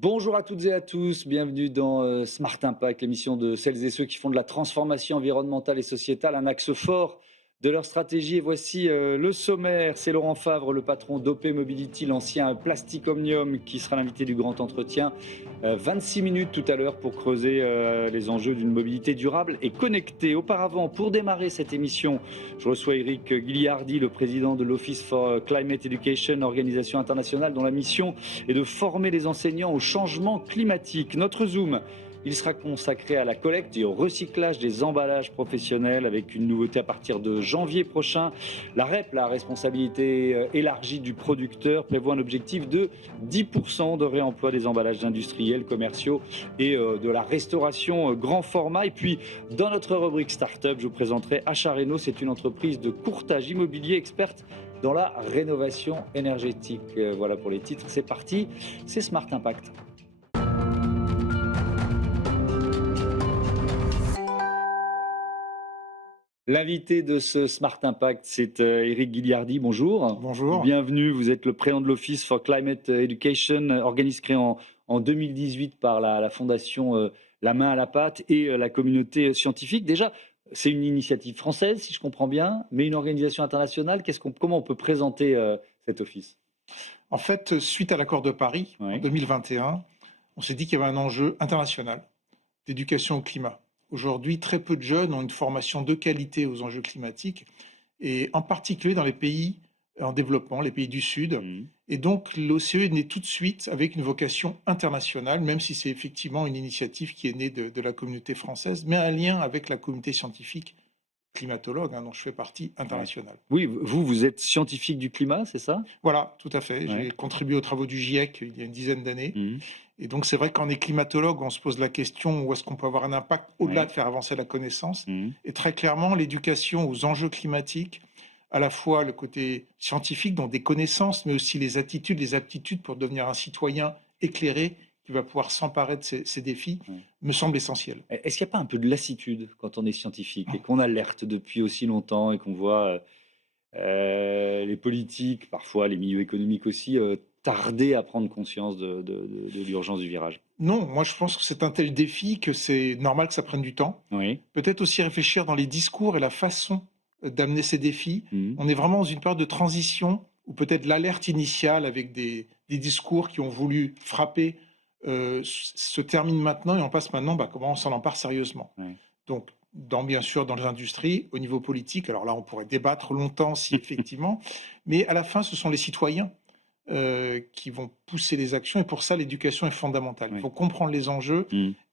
Bonjour à toutes et à tous, bienvenue dans Smart Impact, l'émission de celles et ceux qui font de la transformation environnementale et sociétale un axe fort de leur stratégie. Et voici le sommaire, c'est Laurent Favre, le patron d'OP Mobility, l'ancien Plastic Omnium, qui sera l'invité du grand entretien. 26 minutes tout à l'heure pour creuser les enjeux d'une mobilité durable et connectée. Auparavant, pour démarrer cette émission, je reçois Eric Giliardi, le président de l'Office for Climate Education, organisation internationale dont la mission est de former les enseignants au changement climatique. Notre Zoom, il sera consacré à la collecte et au recyclage des emballages professionnels avec une nouveauté à partir de janvier prochain. La REP, la responsabilité élargie du producteur, prévoit un objectif de 10% de réemploi des emballages industriels, commerciaux et de la restauration grand format. Et puis, dans notre rubrique Startup, je vous présenterai Achareno. C'est une entreprise de courtage immobilier experte dans la rénovation énergétique. Voilà pour les titres, c'est parti, c'est Smart Impact. L'invité de ce Smart Impact, c'est Eric Giliardi. Bonjour. Bonjour. Bienvenue, vous êtes le président de l'Office for Climate Education, organisme créé en 2018 par la fondation La Main à la Pâte et la communauté scientifique. Déjà, c'est une initiative française, si je comprends bien, mais une organisation internationale. Comment on peut présenter cet office? En fait, suite à l'accord de Paris en 2021, on s'est dit qu'il y avait un enjeu international d'éducation au climat. Aujourd'hui, très peu de jeunes ont une formation de qualité aux enjeux climatiques, et en particulier dans les pays en développement, les pays du Sud. Et donc, l'OCE est né tout de suite avec une vocation internationale, même si c'est effectivement une initiative qui est née de la communauté française, mais un lien avec la communauté scientifique climatologue, dont je fais partie, internationale. Oui, vous êtes scientifique du climat, c'est ça? Voilà, tout à fait. J'ai contribué aux travaux du GIEC il y a une dizaine d'années. Et donc, c'est vrai qu'en est climatologue, on se pose la question où est-ce qu'on peut avoir un impact au-delà de faire avancer la connaissance. Et très clairement, l'éducation aux enjeux climatiques, à la fois le côté scientifique, donc des connaissances, mais aussi les attitudes, les aptitudes pour devenir un citoyen éclairé qui va pouvoir s'emparer de ces défis, me semble essentiel. Est-ce qu'il n'y a pas un peu de lassitude quand on est scientifique et qu'on alerte depuis aussi longtemps et qu'on voit les politiques, parfois les milieux économiques aussi, tarder à prendre conscience de l'urgence du virage? Non, moi je pense que c'est un tel défi que c'est normal que ça prenne du temps. Oui. Peut-être aussi réfléchir dans les discours et la façon d'amener ces défis. On est vraiment dans une période de transition où peut-être l'alerte initiale avec des discours qui ont voulu frapper se termine maintenant, et on passe maintenant comment on s'en empare sérieusement. Donc, bien sûr, dans les industries, au niveau politique, alors là, on pourrait débattre longtemps si effectivement, mais à la fin, ce sont les citoyens qui vont pousser les actions, et pour ça, l'éducation est fondamentale. Il faut comprendre les enjeux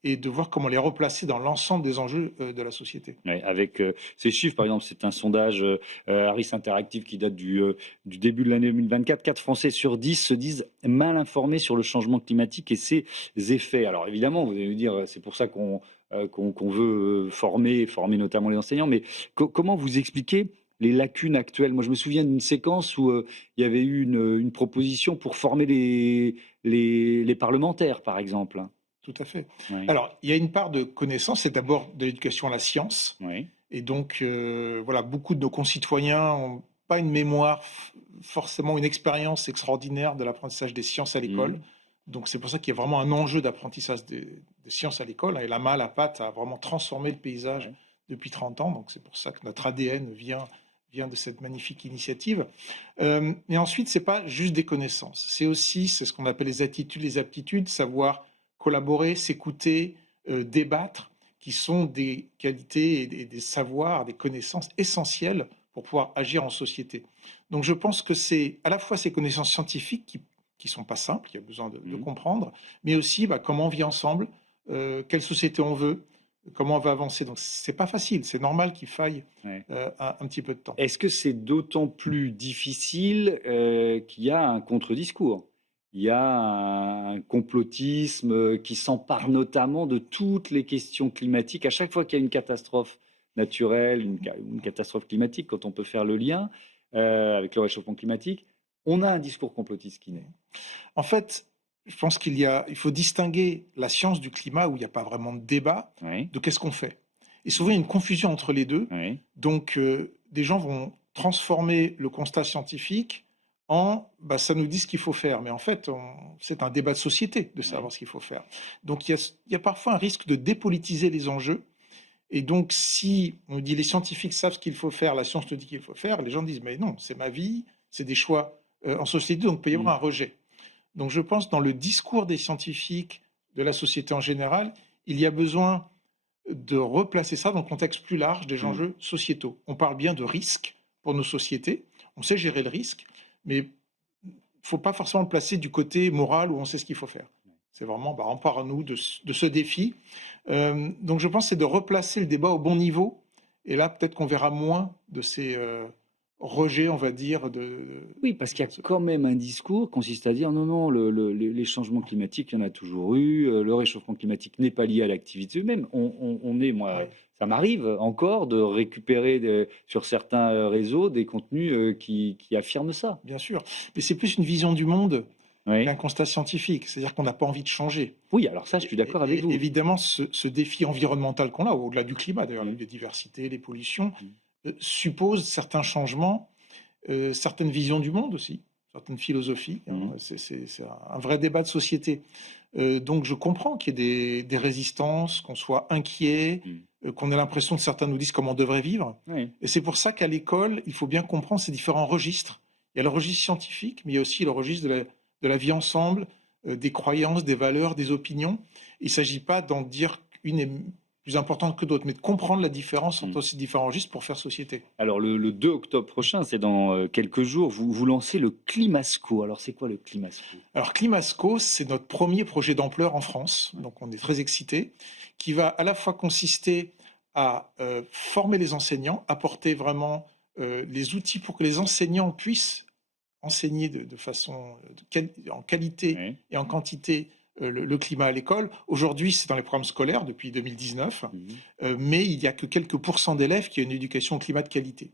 et de voir comment les replacer dans l'ensemble des enjeux de la société. Avec ces chiffres, par exemple, c'est un sondage Harris Interactive qui date du début de l'année 2024. 4 Français sur 10 se disent mal informés sur le changement climatique et ses effets. Alors évidemment, vous allez me dire, c'est pour ça qu'on veut former notamment les enseignants, mais comment vous expliquez les lacunes actuelles? Moi, je me souviens d'une séquence où il y avait eu une proposition pour former les parlementaires, par exemple. Tout à fait. Oui. Alors, il y a une part de connaissance, c'est d'abord de l'éducation à la science. Oui. Et donc, voilà, beaucoup de nos concitoyens n'ont pas une mémoire, forcément une expérience extraordinaire de l'apprentissage des sciences à l'école. Donc, c'est pour ça qu'il y a vraiment un enjeu d'apprentissage des sciences à l'école. Et la main à la pâte a vraiment transformé le paysage depuis 30 ans. Donc, c'est pour ça que notre ADN vient de cette magnifique initiative. Et ensuite, c'est pas juste des connaissances. C'est aussi, c'est ce qu'on appelle les attitudes, les aptitudes, savoir collaborer, s'écouter, débattre, qui sont des qualités et des savoirs, des connaissances essentielles pour pouvoir agir en société. Donc je pense que c'est à la fois ces connaissances scientifiques qui sont pas simples, il y a besoin de comprendre, mais aussi comment on vit ensemble, quelle société on veut, comment on va avancer. Donc c'est pas facile, c'est normal qu'il faille un petit peu de temps. Est-ce que c'est d'autant plus difficile qu'il y a un contre-discours? Il y a un complotisme qui s'empare notamment de toutes les questions climatiques. À chaque fois qu'il y a une catastrophe naturelle, une catastrophe climatique, quand on peut faire le lien avec le réchauffement climatique, on a un discours complotiste qui naît. En fait, je pense il faut distinguer la science du climat, où il n'y a pas vraiment de débat, de qu'est-ce qu'on fait. Et souvent, il y a une confusion entre les deux. Donc, des gens vont transformer le constat scientifique ça nous dit ce qu'il faut faire. Mais en fait, c'est un débat de société de savoir ce qu'il faut faire. Donc il y a parfois un risque de dépolitiser les enjeux. Et donc, si on dit les scientifiques savent ce qu'il faut faire, la science nous dit qu'il faut faire, les gens disent mais non, c'est ma vie, c'est des choix en société, donc il peut y avoir un rejet. Donc je pense dans le discours des scientifiques, de la société en général, il y a besoin de replacer ça dans le contexte plus large des enjeux sociétaux. On parle bien de risque pour nos sociétés, on sait gérer le risque, mais il ne faut pas forcément le placer du côté moral où on sait ce qu'il faut faire. C'est vraiment, rempart à nous de ce défi. Donc je pense que c'est de replacer le débat au bon niveau, et là peut-être qu'on verra moins de ces rejets, on va dire. Oui, parce qu'il y a quand même un discours qui consiste à dire non, non, les changements climatiques, il y en a toujours eu, le réchauffement climatique n'est pas lié à l'activité humaine. Ouais. Ça m'arrive encore de récupérer sur certains réseaux des contenus qui affirment ça. Bien sûr, mais c'est plus une vision du monde Oui, qu'un constat scientifique, c'est-à-dire qu'on n'a pas envie de changer. oui, alors ça, je suis d'accord avec vous. Évidemment, ce défi environnemental qu'on a, au-delà du climat d'ailleurs, la Mmh. biodiversité, les pollutions, Mmh. suppose certains changements, certaines visions du monde aussi, certaines philosophies. Mmh. C'est un vrai débat de société. Donc je comprends qu'il y ait des résistances, qu'on soit inquiet, qu'on ait l'impression que certains nous disent comment on devrait vivre. Oui. Et c'est pour ça qu'à l'école, il faut bien comprendre ces différents registres. Il y a le registre scientifique, mais il y a aussi le registre de la vie ensemble, des croyances, des valeurs, des opinions. Il ne s'agit pas d'en dire qu'une est plus importante que d'autres, mais de comprendre la différence entre ces différents registres pour faire société. Alors le 2 octobre prochain, c'est dans quelques jours, vous lancez le Climasco. Alors c'est quoi le Climasco? Alors Climasco, c'est notre premier projet d'ampleur en France, donc on est très excités, qui va à la fois consister à former les enseignants, apporter vraiment les outils pour que les enseignants puissent enseigner de façon en qualité Oui. et en quantité le climat à l'école. Aujourd'hui, c'est dans les programmes scolaires depuis 2019, mais il n'y a que quelques pourcents d'élèves qui ont une éducation au climat de qualité.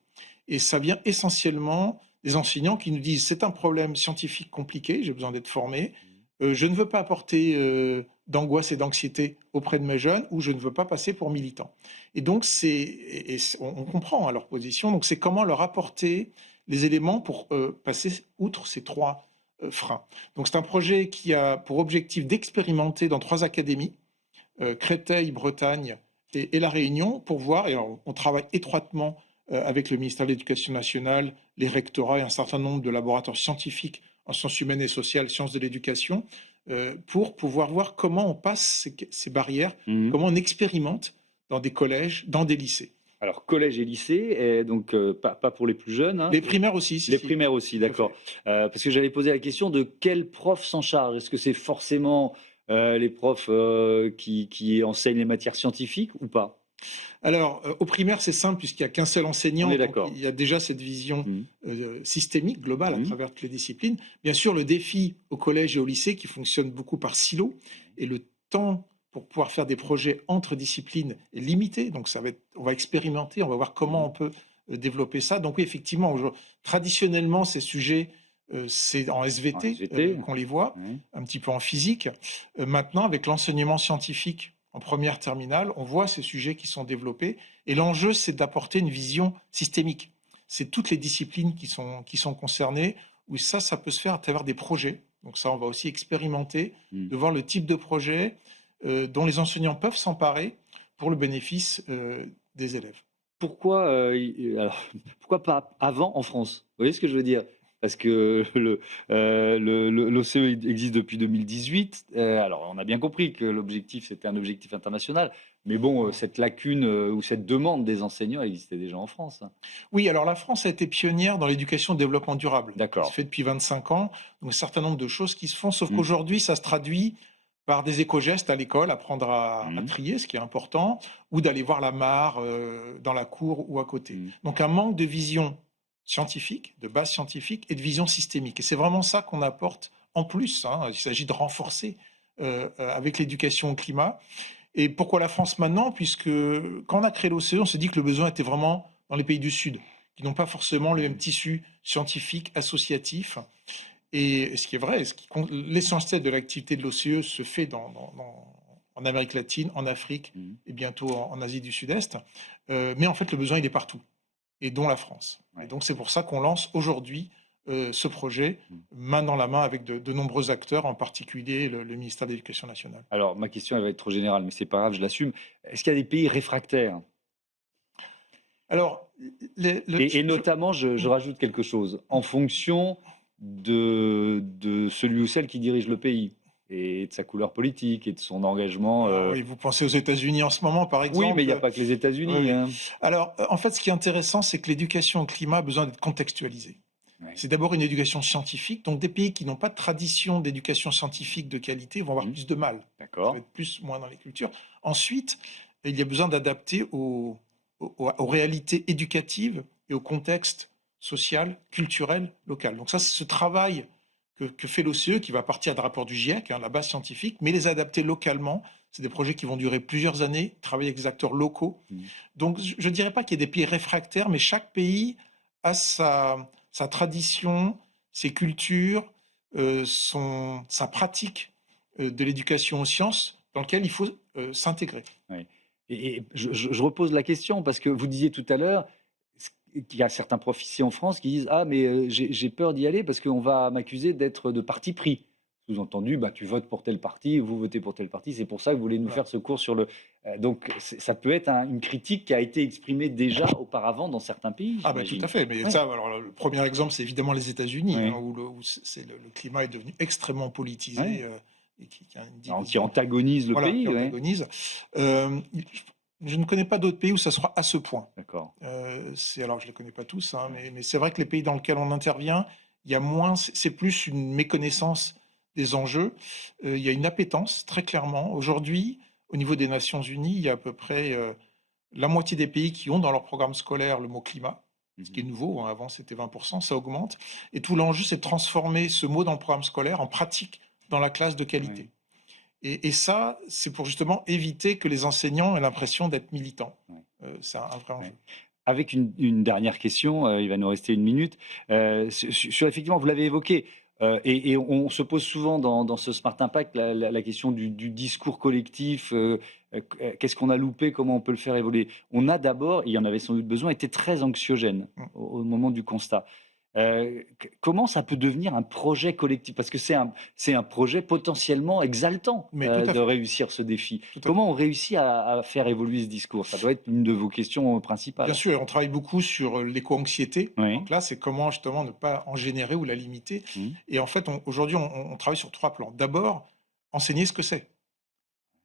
Et ça vient essentiellement des enseignants qui nous disent c'est un problème scientifique compliqué, j'ai besoin d'être formé, je ne veux pas apporter d'angoisse et d'anxiété auprès de mes jeunes, ou je ne veux pas passer pour militant. Et donc, on comprend leur position, donc c'est comment leur apporter les éléments pour passer outre ces trois freins. Donc c'est un projet qui a pour objectif d'expérimenter dans 3 académies, Créteil, Bretagne et La Réunion, pour voir, et on travaille étroitement avec le ministère de l'Éducation nationale, les rectorats et un certain nombre de laboratoires scientifiques en sciences humaines et sociales, sciences de l'éducation, pour pouvoir voir comment on passe ces barrières, comment on expérimente dans des collèges, dans des lycées. Alors collège et lycée, et donc pas pour les plus jeunes, hein. Les primaires aussi. Les primaires aussi, d'accord. Parce que j'avais posé la question de quel prof s'en charge. Est-ce que c'est forcément les profs qui enseignent les matières scientifiques ou pas? Alors, au primaire, c'est simple puisqu'il n'y a qu'un seul enseignant. On est Donc d'accord. il y a déjà cette vision systémique, globale, à Mmh. travers toutes les disciplines. Bien sûr, le défi au collège et au lycée qui fonctionne beaucoup par silo, et le temps pour pouvoir faire des projets entre disciplines est limité. Donc on va expérimenter, on va voir comment on peut développer ça. Donc oui, effectivement, traditionnellement, ces sujets, c'est en SVT, qu'on les voit, un petit peu en physique. Maintenant, avec l'enseignement scientifique en première terminale, on voit ces sujets qui sont développés. Et l'enjeu, c'est d'apporter une vision systémique. C'est toutes les disciplines qui sont concernées, où ça peut se faire à travers des projets. Donc ça, on va aussi expérimenter, de voir le type de projet dont les enseignants peuvent s'emparer pour le bénéfice des élèves. Pourquoi, pourquoi pas avant en France? Vous voyez ce que je veux dire? Parce que l'OCE existe depuis 2018. Alors, on a bien compris que l'objectif, c'était un objectif international. Mais bon, cette lacune ou cette demande des enseignants existait déjà en France, hein. Oui, alors la France a été pionnière dans l'éducation au développement durable. D'accord. Ça se fait depuis 25 ans. Donc, un certain nombre de choses qui se font, sauf qu'aujourd'hui, ça se traduit par des éco-gestes à l'école, apprendre à trier, ce qui est important, ou d'aller voir la mare dans la cour ou à côté. Donc un manque de vision scientifique, de base scientifique et de vision systémique. Et c'est vraiment ça qu'on apporte en plus, hein. Il s'agit de renforcer avec l'éducation au climat. Et pourquoi la France maintenant? Puisque quand on a créé l'OCE, on s'est dit que le besoin était vraiment dans les pays du Sud, qui n'ont pas forcément le même tissu scientifique, associatif. Et ce qui est vrai, l'essentiel de l'activité de l'OCE se fait en Amérique latine, en Afrique et bientôt en Asie du Sud-Est. Mais en fait, le besoin, il est partout, et dont la France. Et donc, c'est pour ça qu'on lance aujourd'hui ce projet main dans la main avec de nombreux acteurs, en particulier le ministère de l'Éducation nationale. Alors, ma question, elle va être trop générale, mais c'est pas grave, je l'assume. Est-ce qu'il y a des pays réfractaires? Alors, Et notamment, je rajoute quelque chose, en fonction de celui ou celle qui dirige le pays, et de sa couleur politique, et de son engagement. Oui, vous pensez aux États-Unis en ce moment, par exemple. Oui, mais il n'y a pas que les États-Unis. Oui. Hein. Alors, en fait, ce qui est intéressant, c'est que l'éducation au climat a besoin d'être contextualisée. Ouais. C'est d'abord une éducation scientifique. Donc, des pays qui n'ont pas de tradition d'éducation scientifique de qualité vont avoir plus de mal. Ça D'accord. va être moins dans les cultures. Ensuite, il y a besoin d'adapter aux réalités éducatives et au contexte social, culturel, local. Donc ça, c'est ce travail que fait l'OCE, qui va partir d'un rapport du GIEC, la base scientifique, mais les adapter localement. C'est des projets qui vont durer plusieurs années, travailler avec des acteurs locaux. Donc je ne dirais pas qu'il y ait des pays réfractaires, mais chaque pays a sa tradition, ses cultures, sa pratique de l'éducation aux sciences, dans lequel il faut s'intégrer. Oui. Et je repose la question, parce que vous disiez tout à l'heure qu'il y a certains profs ici en France qui disent « Ah, mais j'ai peur d'y aller parce qu'on va m'accuser d'être de parti pris ». Sous-entendu, tu votes pour tel parti, vous votez pour tel parti, c'est pour ça que vous voulez nous faire ce cours sur le... donc ça peut être une critique qui a été exprimée déjà auparavant dans certains pays. Ah tout à fait, mais ça, alors, le premier exemple, c'est évidemment les États-Unis, où le climat est devenu extrêmement politisé. Et qui antagonise le pays. Qui antagonise. Je ne connais pas d'autres pays où ça sera à ce point. D'accord. Alors, je ne les connais pas tous, mais c'est vrai que les pays dans lesquels on intervient, il y a moins, c'est plus une méconnaissance des enjeux. Il y a une appétence, très clairement. Aujourd'hui, au niveau des Nations Unies, il y a à peu près la moitié des pays qui ont dans leur programme scolaire le mot climat, ce qui est nouveau. Avant, c'était 20%, ça augmente. Et tout l'enjeu, c'est de transformer ce mot dans le programme scolaire en pratique dans la classe de qualité. Et ça, c'est pour justement éviter que les enseignants aient l'impression d'être militants. C'est un vrai enjeu. Avec une dernière question, il va nous rester une minute. Sur effectivement, vous l'avez évoqué, et on se pose souvent dans ce Smart Impact la question du discours collectif. Qu'est-ce qu'on a loupé? Comment on peut le faire évoluer? On a d'abord, il y en avait sans doute besoin, été très anxiogène au moment du constat. Comment ça peut devenir un projet collectif? Parce que c'est un projet potentiellement exaltant de réussir ce défi. Comment on réussit à faire évoluer ce discours? Ça doit être une de vos questions principales. Bien sûr, on travaille beaucoup sur l'éco-anxiété. Donc là, c'est comment justement ne pas en générer ou la limiter. Et en fait, aujourd'hui, on travaille sur 3 plans. D'abord, enseigner ce que c'est.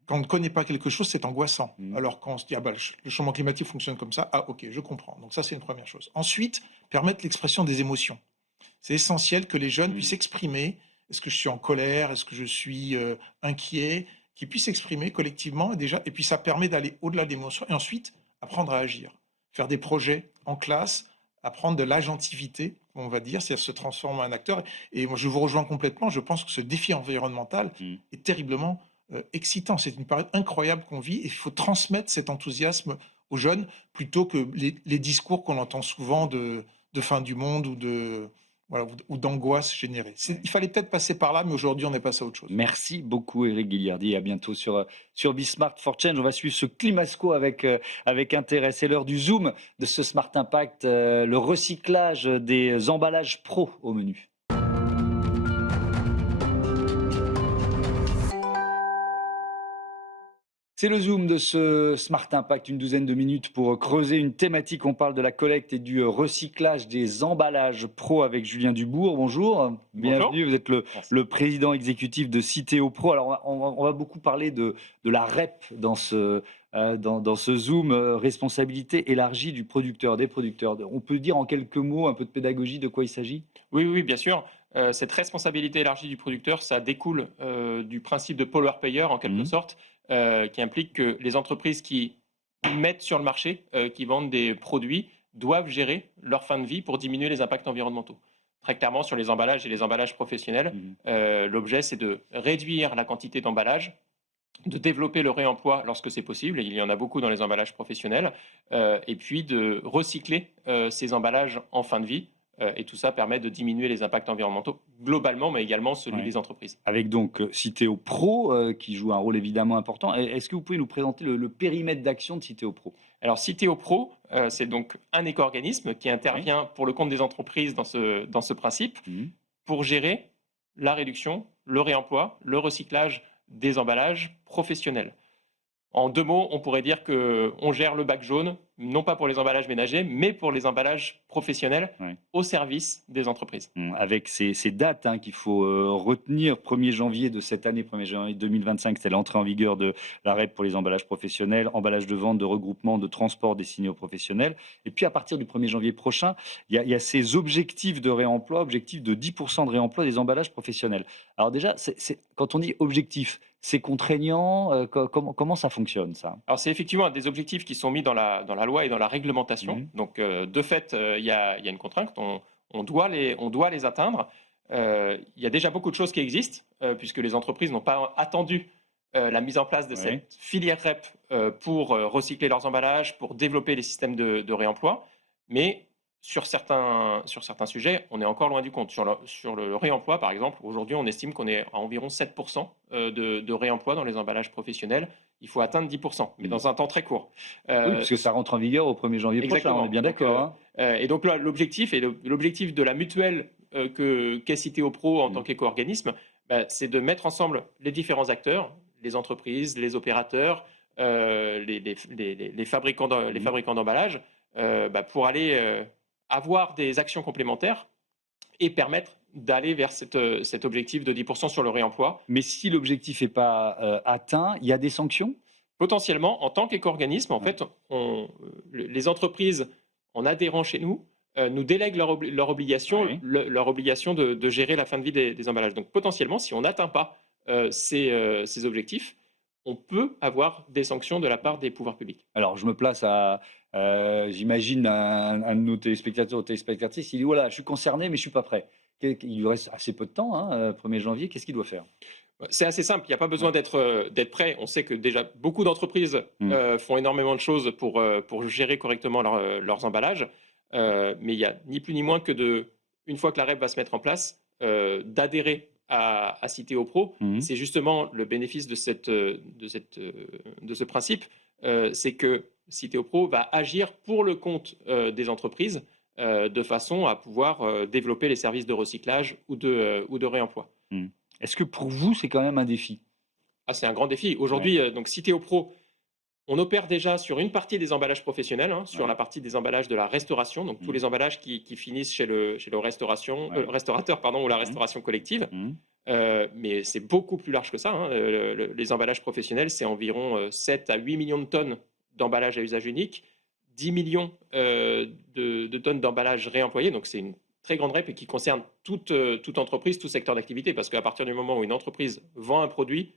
Quand on ne connaît pas quelque chose, c'est angoissant. Alors quand on se dit, le changement climatique fonctionne comme ça, ok, je comprends. Donc ça, c'est une première chose. Ensuite, permettre l'expression des émotions. C'est essentiel que les jeunes puissent exprimer, est-ce que je suis en colère, est-ce que je suis inquiet, qu'ils puissent s'exprimer collectivement et puis ça permet d'aller au-delà des émotions et ensuite apprendre à agir. Faire des projets en classe, apprendre de l'agentivité, on va dire, c'est-à-dire se transformer en un acteur. Et moi, je vous rejoins complètement, je pense que ce défi environnemental est terriblement excitant. C'est une période incroyable qu'on vit et il faut transmettre cet enthousiasme aux jeunes plutôt que les discours qu'on entend souvent de fin du monde ou d'angoisse générée. Il fallait peut-être passer par là, mais aujourd'hui, on est passé à autre chose. Merci beaucoup, Éric Guilliardi. À bientôt sur Be Smart for Change. On va suivre ce Climasco avec intérêt. C'est l'heure du Zoom de ce Smart Impact, le recyclage des emballages pro au menu. C'est le Zoom de ce Smart Impact, une douzaine de minutes pour creuser une thématique. On parle de la collecte et du recyclage des emballages pro avec Julien Dubourg. Bonjour, bienvenue. Vous êtes le président exécutif de Citeo Pro. Alors, on va beaucoup parler de la REP dans ce Zoom, responsabilité élargie du producteur, des producteurs. On peut dire en quelques mots, un peu de pédagogie, de quoi il s'agit? Oui, bien sûr. Cette responsabilité élargie du producteur, ça découle du principe de pollueur-payeur en quelque sorte, qui implique que les entreprises qui mettent sur le marché, qui vendent des produits, doivent gérer leur fin de vie pour diminuer les impacts environnementaux. Très clairement, sur les emballages et les emballages professionnels, l'objet, c'est de réduire la quantité d'emballage, de développer le réemploi lorsque c'est possible, et il y en a beaucoup dans les emballages professionnels, et puis de recycler ces emballages en fin de vie. Et tout ça permet de diminuer les impacts environnementaux globalement, mais également celui des entreprises. Avec donc Citeo Pro, qui joue un rôle évidemment important. Est-ce que vous pouvez nous présenter le périmètre d'action de Citeo Pro? Alors Citeo Pro, c'est donc un éco-organisme qui intervient pour le compte des entreprises dans ce principe pour gérer la réduction, le réemploi, le recyclage des emballages professionnels. En 2 mots, on pourrait dire qu'on gère le bac jaune, non pas pour les emballages ménagers, mais pour les emballages professionnels au service des entreprises. Avec ces dates qu'il faut retenir, 1er janvier de cette année, 1er janvier 2025, c'est l'entrée en vigueur de la REP pour les emballages professionnels, emballages de vente, de regroupement, de transport destinés aux professionnels. Et puis à partir du 1er janvier prochain, il y a ces objectifs de réemploi, objectifs de 10% de réemploi des emballages professionnels. Alors déjà, quand on dit objectif, c'est contraignant, comment ça fonctionne ça? Alors c'est effectivement des objectifs qui sont mis dans la loi et dans la réglementation. Donc de fait, il y a une contrainte, on doit les atteindre. Il y a déjà beaucoup de choses qui existent, puisque les entreprises n'ont pas attendu la mise en place de cette filière REP pour recycler leurs emballages, pour développer les systèmes de réemploi. Mais sur certains sujets, on est encore loin du compte. Sur le réemploi, par exemple, aujourd'hui, on estime qu'on est à environ 7% de réemploi dans les emballages professionnels. Il faut atteindre 10%, mais dans un temps très court. Oui, puisque ça rentre en vigueur au 1er janvier prochain, on est bien d'accord. Et donc là, l'objectif de la mutuelle qu'est Citeo Pro en tant qu'éco-organisme, c'est de mettre ensemble les différents acteurs, les entreprises, les opérateurs, les fabricants d'emballages, pour aller avoir des actions complémentaires et permettre d'aller vers cet objectif de 10% sur le réemploi. Mais si l'objectif n'est pas atteint, il y a des sanctions? Potentiellement, en tant qu'éco-organisme, en fait, les entreprises, en adhérant chez nous, nous délèguent leur obligation, leur obligation de gérer la fin de vie des emballages. Donc potentiellement, si on n'atteint pas ces objectifs, on peut avoir des sanctions de la part des pouvoirs publics. Alors, je me place j'imagine, un de nos téléspectateurs ou téléspectatrices, il dit voilà, je suis concerné, mais je ne suis pas prêt. Il lui reste assez peu de temps, 1er janvier, qu'est-ce qu'il doit faire? C'est assez simple, il n'y a pas besoin d'être prêt. On sait que déjà beaucoup d'entreprises font énormément de choses pour gérer correctement leurs emballages, mais il n'y a ni plus ni moins que une fois que la REP va se mettre en place, d'adhérer à Citeo Pro. C'est justement le bénéfice de ce principe, c'est que Citeo Pro va agir pour le compte des entreprises de façon à pouvoir développer les services de recyclage ou de réemploi. Est-ce que pour vous, c'est quand même un défi? C'est un grand défi. Aujourd'hui, donc Citeo Pro, on opère déjà sur une partie des emballages professionnels, sur la partie des emballages de la restauration, donc tous les emballages qui finissent chez le restaurateur ou la restauration collective. Mais c'est beaucoup plus large que ça. Les emballages professionnels, c'est environ 7 à 8 millions de tonnes d'emballages à usage unique, 10 millions de tonnes d'emballages réemployés. Donc c'est une très grande REP et qui concerne toute entreprise, tout secteur d'activité, parce qu'à partir du moment où une entreprise vend un produit,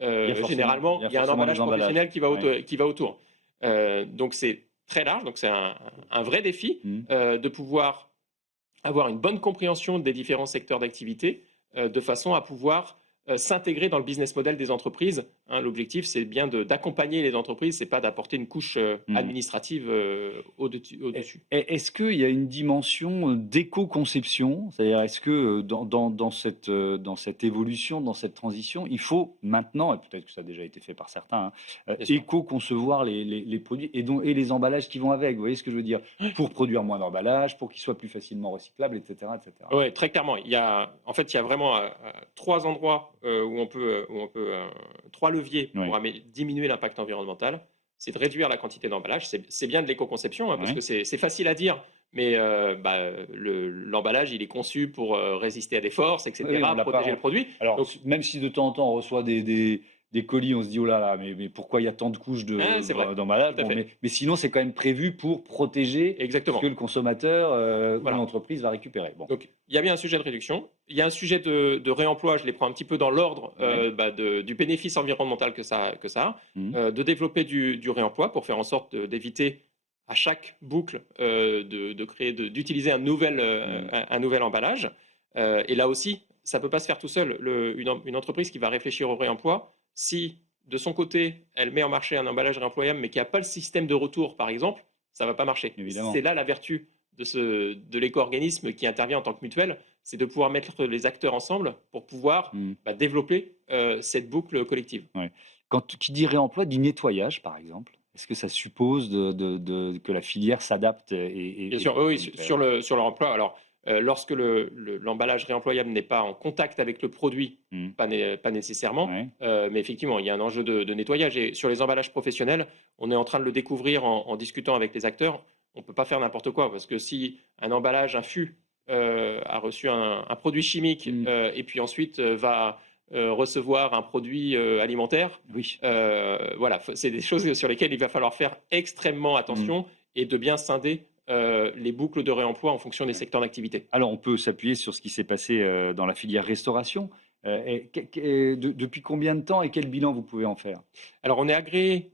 généralement, il y a un emballage professionnel qui va autour. Donc c'est très large, donc c'est un vrai défi de pouvoir avoir une bonne compréhension des différents secteurs d'activité de façon à pouvoir s'intégrer dans le business model des entreprises. L'objectif, c'est bien d'accompagner les entreprises, c'est pas d'apporter une couche administrative au-dessus. Est-ce qu'il y a une dimension d'éco-conception? C'est-à-dire, est-ce que dans cette évolution, dans cette transition, il faut maintenant, et peut-être que ça a déjà été fait par certains, éco-concevoir les produits et les emballages qui vont avec? Vous voyez ce que je veux dire? Pour produire moins d'emballages, pour qu'ils soient plus facilement recyclables, etc. Oui, très clairement. Il y a vraiment 3 endroits où on peut 3 leviers pour diminuer l'impact environnemental. C'est de réduire la quantité d'emballage. C'est bien de l'éco-conception, parce que c'est facile à dire, mais l'emballage, il est conçu pour résister à des forces, etc., protéger le produit. Alors, donc, même si de temps en temps on reçoit des colis, on se dit oh là là, mais pourquoi il y a tant de couches d'emballage? Mais sinon, c'est quand même prévu pour protéger ce que le consommateur ou l'entreprise va récupérer. Donc, il y a bien un sujet de réduction. Il y a un sujet de réemploi, je les prends un petit peu dans l'ordre du bénéfice environnemental que ça a, de développer du réemploi pour faire en sorte d'éviter à chaque boucle d'utiliser un nouvel emballage. Et là aussi, ça ne peut pas se faire tout seul. Une entreprise qui va réfléchir au réemploi, si de son côté, elle met en marché un emballage réemployable, mais qui n'a pas le système de retour, par exemple, ça ne va pas marcher. C'est là la vertu de l'éco-organisme qui intervient en tant que mutuelle, c'est de pouvoir mettre les acteurs ensemble pour pouvoir développer cette boucle collective. Qui dit réemploi, dit nettoyage, par exemple. Est-ce que ça suppose que la filière s'adapte Bien sûr, oui, sur leur emploi. Alors, lorsque l'emballage réemployable n'est pas en contact avec le produit, pas nécessairement, Ouais. mais effectivement, il y a un enjeu de nettoyage. Et sur les emballages professionnels, on est en train de le découvrir en discutant avec les acteurs. On ne peut pas faire n'importe quoi, parce que si un emballage, un fût, a reçu un produit chimique et puis ensuite va recevoir un produit alimentaire, Oui. voilà, c'est des choses sur lesquelles il va falloir faire extrêmement attention et de bien scinder les boucles de réemploi en fonction des secteurs d'activité. Alors, on peut s'appuyer sur ce qui s'est passé dans la filière restauration. Depuis combien de temps et quel bilan vous pouvez en faire? Alors, on est agréé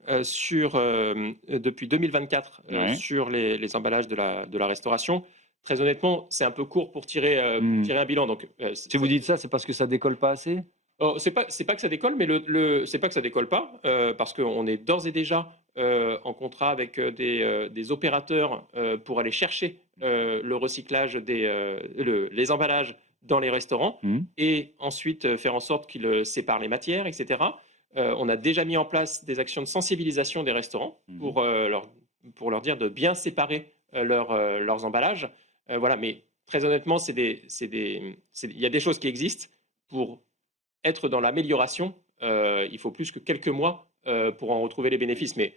depuis 2024 Ouais. sur les emballages de la restauration. Très honnêtement, c'est un peu court pour tirer un bilan. Donc, Si vous dites ça, c'est parce que ça décolle pas assez? oh, c'est pas que ça décolle, mais c'est pas que ça décolle pas, parce qu'on est d'ores et déjà en contrat avec des opérateurs pour aller chercher le recyclage les emballages dans les restaurants et ensuite faire en sorte qu'ils séparent les matières, etc. On a déjà mis en place des actions de sensibilisation des restaurants pour leur dire de bien séparer leurs emballages. Voilà, mais très honnêtement, il y a des choses qui existent. Pour être dans l'amélioration, il faut plus que quelques mois pour en retrouver les bénéfices. Mais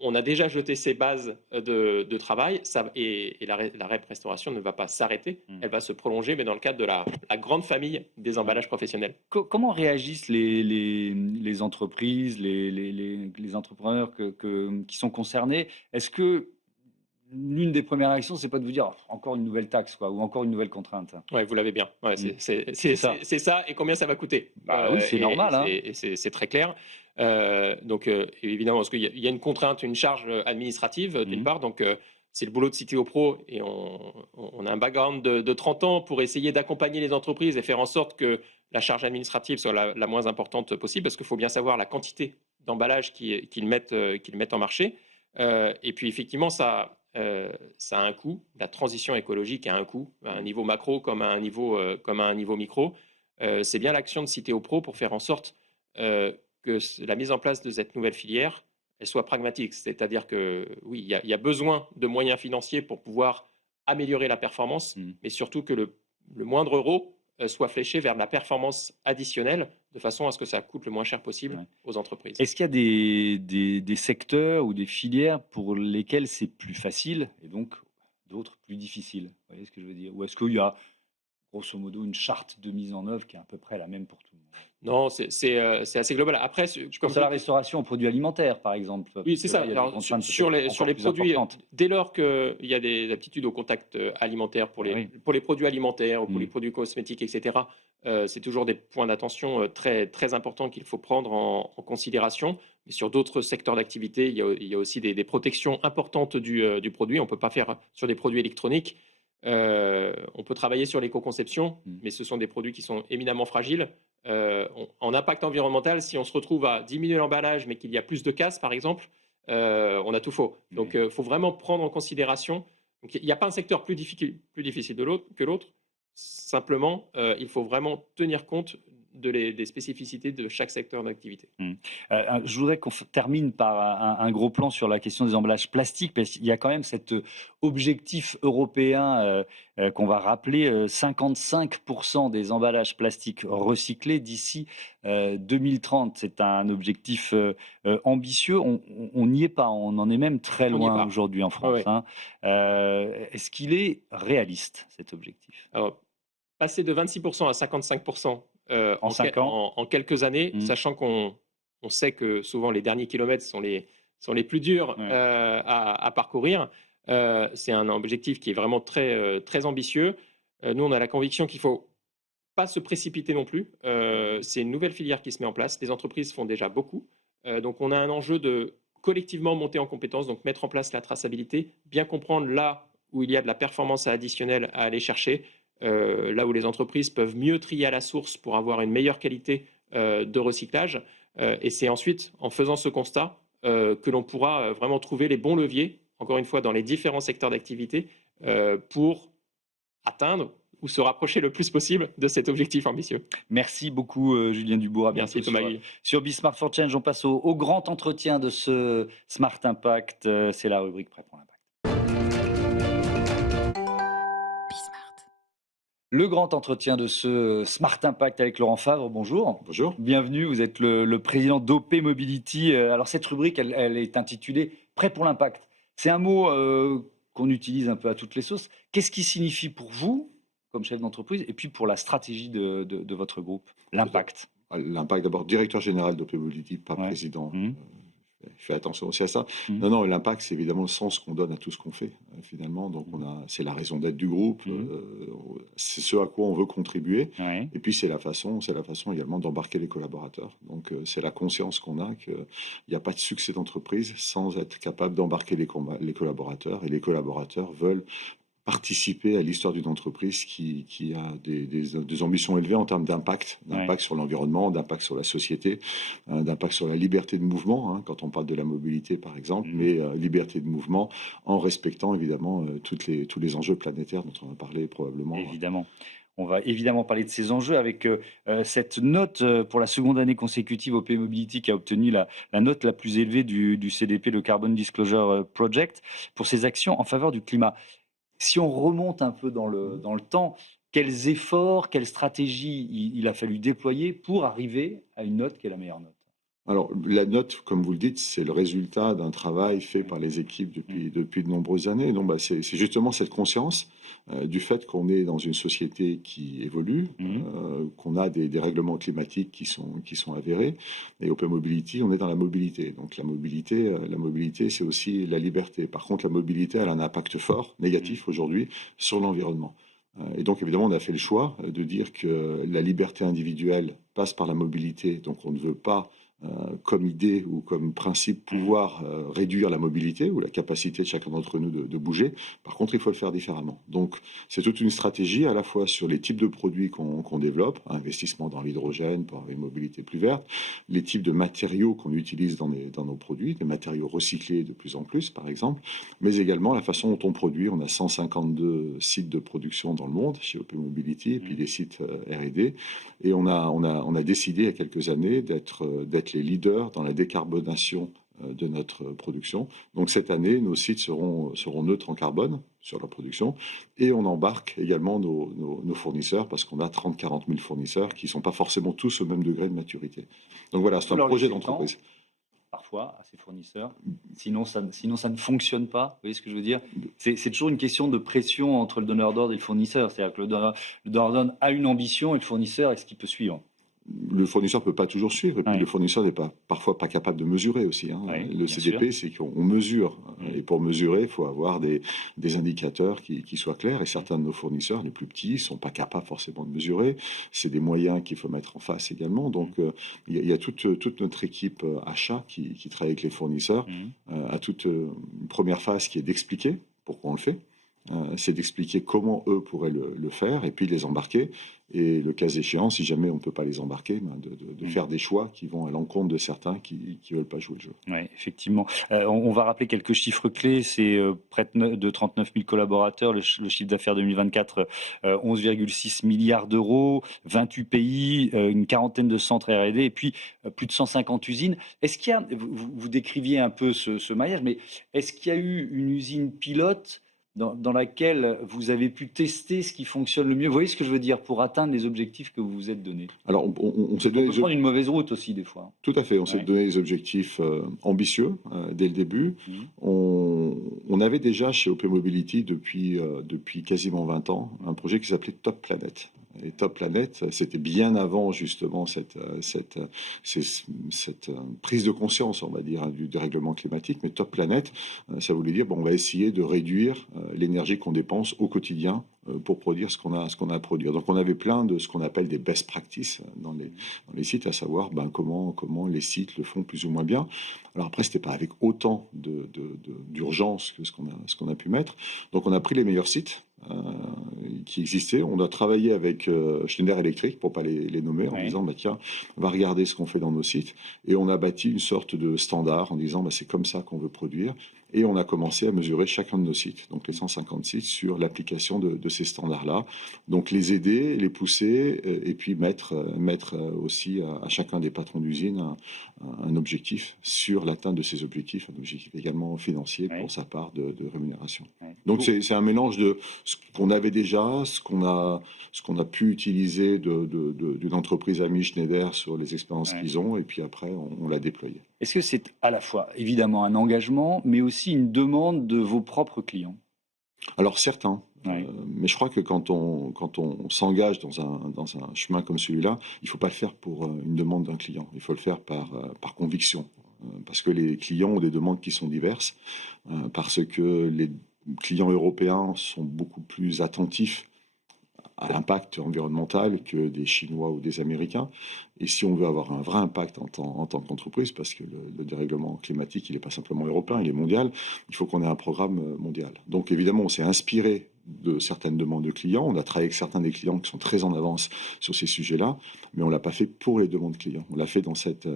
on a déjà jeté ces bases de travail et la REP Restauration ne va pas s'arrêter. Elle va se prolonger, mais dans le cadre de la grande famille des emballages professionnels. Comment réagissent les entreprises, les entrepreneurs qui sont concernés? Est-ce que l'une des premières réactions, c'est pas de vous dire: «Oh, encore une nouvelle taxe, quoi, ou encore une nouvelle contrainte»? Ouais, vous l'avez bien. Ouais, c'est ça. Et combien ça va coûter? Bah oui, c'est normal, hein. Et c'est très clair. Donc, évidemment, parce qu'il y a une contrainte, une charge administrative, d'une part. Donc, c'est le boulot de Citeo Pro et on a un background de 30 ans pour essayer d'accompagner les entreprises et faire en sorte que la charge administrative soit la moins importante possible, parce qu'il faut bien savoir la quantité d'emballage qu'ils mettent en marché. Et puis, effectivement, ça a un coût. La transition écologique a un coût, à un niveau macro comme à un niveau micro. C'est bien l'action de Citeo Pro pour faire en sorte que la mise en place de cette nouvelle filière, elle soit pragmatique. C'est-à-dire que oui, il y a besoin de moyens financiers pour pouvoir améliorer la performance, mais surtout que le moindre euro soit fléché vers de la performance additionnelle, de façon à ce que ça coûte le moins cher possible aux entreprises. Est-ce qu'il y a des secteurs ou des filières pour lesquels c'est plus facile et donc d'autres plus difficiles? Vous voyez ce que je veux dire? Ou est-ce qu'il y a grosso modo une charte de mise en œuvre qui est à peu près la même pour tout le monde? Non, c'est assez global. Après, Je pense à la restauration, aux produits alimentaires, par exemple. Oui, c'est ça. Alors, sur les produits, dès lors qu'il y a des aptitudes au contact alimentaire pour les produits alimentaires ou pour les produits cosmétiques, etc., c'est toujours des points d'attention très, très importants qu'il faut prendre en considération. Mais sur d'autres secteurs d'activité, il y a aussi des protections importantes du produit. On ne peut pas faire sur des produits électroniques. On peut travailler sur l'éco-conception, mais ce sont des produits qui sont éminemment fragiles. En impact environnemental, si on se retrouve à diminuer l'emballage, mais qu'il y a plus de casse, par exemple, on a tout faux. Donc, il faut vraiment prendre en considération. Donc, il n'y a pas un secteur plus difficile que l'autre. Simplement, il faut vraiment tenir compte des spécificités de chaque secteur d'activité. Je voudrais qu'on termine par un gros plan sur la question des emballages plastiques, parce qu'il y a quand même cet objectif européen qu'on va rappeler, 55% des emballages plastiques recyclés d'ici 2030. C'est un objectif ambitieux. On n'y est pas, on en est même très loin aujourd'hui en France. Hein. Est-ce qu'il est réaliste, cet objectif? Alors, passer de 26% à 55% en 5 ans, en quelques années, sachant qu'on sait que souvent les derniers kilomètres sont les plus durs à parcourir. C'est un objectif qui est vraiment très, très ambitieux. Nous, on a la conviction qu'il ne faut pas se précipiter non plus. C'est une nouvelle filière qui se met en place. Les entreprises font déjà beaucoup. Donc, on a un enjeu de collectivement monter en compétences, donc mettre en place la traçabilité, bien comprendre là où il y a de la performance additionnelle à aller chercher, là où les entreprises peuvent mieux trier à la source pour avoir une meilleure qualité de recyclage. Et c'est ensuite, en faisant ce constat, que l'on pourra vraiment trouver les bons leviers, encore une fois, dans les différents secteurs d'activité, pour atteindre ou se rapprocher le plus possible de cet objectif ambitieux. Merci beaucoup, Julien Dubourg. À bientôt. Merci Thomas Guy. Sur Bismart for Change, on passe au grand entretien de ce Smart Impact. C'est la rubrique Prêt pour l'impact. Le grand entretien de ce Smart Impact avec Laurent Favre. Bonjour. Bonjour. Bienvenue, vous êtes le président d'OP Mobility. Alors cette rubrique, elle est intitulée Prêt pour l'impact. C'est un mot qu'on utilise un peu à toutes les sauces. Qu'est-ce qui signifie pour vous, comme chef d'entreprise, et puis pour la stratégie de votre groupe, l'impact? L'impact, d'abord, directeur général d'OP Mobility, pas président. Je fais attention aussi à ça. Non, l'impact, c'est évidemment le sens qu'on donne à tout ce qu'on fait, finalement. Donc, c'est la raison d'être du groupe, c'est ce à quoi on veut contribuer. Et puis, c'est la façon également d'embarquer les collaborateurs. Donc, c'est la conscience qu'on a qu'il n'y a pas de succès d'entreprise sans être capable d'embarquer les collaborateurs. Et les collaborateurs veulent participer à l'histoire d'une entreprise qui a des ambitions élevées en termes d'impact sur l'environnement, d'impact sur la société, d'impact sur la liberté de mouvement, quand on parle de la mobilité par exemple, mais liberté de mouvement en respectant évidemment tous les enjeux planétaires dont on a parlé probablement. Évidemment. On va évidemment parler de ces enjeux avec cette note pour la seconde année consécutive OP Mobility qui a obtenu la note la plus élevée du CDP, le Carbon Disclosure Project, pour ses actions en faveur du climat. Si on remonte un peu dans le temps, quels efforts, quelles stratégies il a fallu déployer pour arriver à une note qui est la meilleure note? Alors, la note, comme vous le dites, c'est le résultat d'un travail fait par les équipes depuis de nombreuses années. Donc, c'est justement cette conscience du fait qu'on est dans une société qui évolue, qu'on a des règlements climatiques qui sont avérés. Et Open Mobility, on est dans la mobilité. Donc, la mobilité, c'est aussi la liberté. Par contre, la mobilité, elle a un impact fort, négatif aujourd'hui, sur l'environnement. Et donc, évidemment, on a fait le choix de dire que la liberté individuelle passe par la mobilité. Donc, on ne veut pas comme idée ou comme principe pouvoir réduire la mobilité ou la capacité de chacun d'entre nous de bouger. Par contre, il faut le faire différemment. Donc, c'est toute une stratégie à la fois sur les types de produits qu'on développe, investissement dans l'hydrogène pour avoir une mobilité plus verte, les types de matériaux qu'on utilise dans nos produits, des matériaux recyclés de plus en plus, par exemple, mais également la façon dont on produit. On a 152 sites de production dans le monde chez OP Mobility, et puis des sites R&D, et on a décidé il y a quelques années d'être les leaders dans la décarbonation de notre production. Donc cette année, nos sites seront neutres en carbone sur la production, et on embarque également nos fournisseurs, parce qu'on a 30-40 000 fournisseurs qui ne sont pas forcément tous au même degré de maturité. Donc voilà, c'est un projet d'entreprise. Parfois à ces fournisseurs, sinon ça ne fonctionne pas. Vous voyez ce que je veux dire? C'est toujours une question de pression entre le donneur d'ordre et le fournisseur. C'est-à-dire que le donneur d'ordre a une ambition et le fournisseur, est-ce qu'il peut suivre? Le fournisseur ne peut pas toujours suivre, et puis le fournisseur n'est parfois pas capable de mesurer aussi. Le CDP, c'est qu'on mesure, et pour mesurer, il faut avoir des indicateurs qui soient clairs, et certains de nos fournisseurs, les plus petits, ne sont pas capables forcément de mesurer. C'est des moyens qu'il faut mettre en face également. Donc, il y a toute notre équipe achat qui travaille avec les fournisseurs, à toute une première phase qui est d'expliquer pourquoi on le fait. C'est d'expliquer comment eux pourraient le faire, et puis de les embarquer. Et le cas échéant, si jamais on ne peut pas les embarquer, de faire des choix qui vont à l'encontre de certains qui ne veulent pas jouer le jeu. Oui, effectivement. On va rappeler quelques chiffres clés. C'est près de 39 000 collaborateurs. Le chiffre d'affaires 2024, 11,6 milliards d'euros, 28 pays, une quarantaine de centres R&D, et puis plus de 150 usines. Est-ce qu'il y a, vous décriviez un peu ce maillage, mais est-ce qu'il y a eu une usine pilote dans laquelle vous avez pu tester ce qui fonctionne le mieux? Vous voyez ce que je veux dire, pour atteindre les objectifs que vous vous êtes donnés? Alors, on s'est donné... On peut prendre une mauvaise route aussi, des fois. Tout à fait. On s'est donné des objectifs ambitieux dès le début. On avait déjà chez OP Mobility, depuis quasiment 20 ans, un projet qui s'appelait Top Planet. Et Top Planet, c'était bien avant justement cette prise de conscience, on va dire, du dérèglement climatique. Mais Top Planet, ça voulait dire, on va essayer de réduire l'énergie qu'on dépense au quotidien pour produire ce qu'on a à produire. Donc on avait plein de ce qu'on appelle des best practices dans les sites, à savoir comment les sites le font plus ou moins bien. Alors après, c'était pas avec autant d'urgence que ce qu'on a pu mettre. Donc on a pris les meilleurs sites qui existaient. On a travaillé avec Schneider Electric, pour pas les nommer, en disant tiens, on va regarder ce qu'on fait dans nos sites, et on a bâti une sorte de standard en disant c'est comme ça qu'on veut produire. Et on a commencé à mesurer chacun de nos sites, donc les 150 sites, sur l'application de ces standards-là. Donc les aider, les pousser, et puis mettre aussi à chacun des patrons d'usine un objectif sur l'atteinte de ces objectifs, un objectif également financier pour sa part de rémunération. Donc c'est un mélange de ce qu'on avait déjà, ce qu'on a pu utiliser d'une entreprise amie Schneider sur les expériences qu'ils ont, et puis après on l'a déployé. Est-ce que c'est à la fois évidemment un engagement, mais aussi une demande de vos propres clients? Alors certains, mais je crois que quand on s'engage dans un chemin comme celui-là, il ne faut pas le faire pour une demande d'un client, il faut le faire par conviction, parce que les clients ont des demandes qui sont diverses, parce que les clients européens sont beaucoup plus attentifs à l'impact environnemental que des Chinois ou des Américains. Et si on veut avoir un vrai impact en tant qu'entreprise, parce que le dérèglement climatique, il n'est pas simplement européen, il est mondial, il faut qu'on ait un programme mondial. Donc évidemment, on s'est inspiré de certaines demandes de clients, on a travaillé avec certains des clients qui sont très en avance sur ces sujets-là, mais on ne l'a pas fait pour les demandes clients. On l'a fait dans cette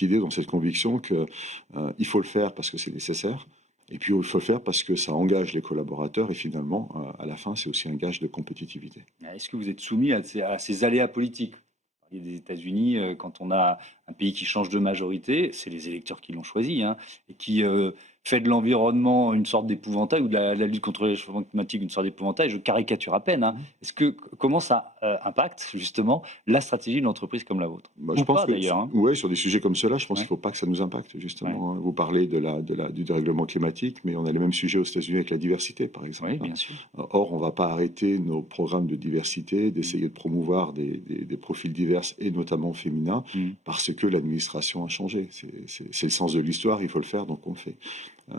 idée, dans cette conviction qu'il faut le faire parce que c'est nécessaire. Et puis, il faut le faire parce que ça engage les collaborateurs et finalement, à la fin, c'est aussi un gage de compétitivité. Est-ce que vous êtes soumis à ces aléas politiques? Il y a des États-Unis, quand on a un pays qui change de majorité, c'est les électeurs qui l'ont choisi, et qui fait de l'environnement une sorte d'épouvantail, ou de la lutte contre le réchauffement climatique une sorte d'épouvantail. Je caricature à peine. Comment ça impacte justement la stratégie d'une entreprise comme la vôtre? Je pense que, sur des sujets comme cela, je pense qu'il ne faut pas que ça nous impacte justement. Vous parlez du dérèglement climatique, mais on a les mêmes sujets aux États-Unis avec la diversité, par exemple. Oui, bien sûr. Or, on ne va pas arrêter nos programmes de diversité, d'essayer de promouvoir des profils divers et notamment féminins, parce que l'administration a changé. C'est le sens de l'histoire, il faut le faire, donc on le fait.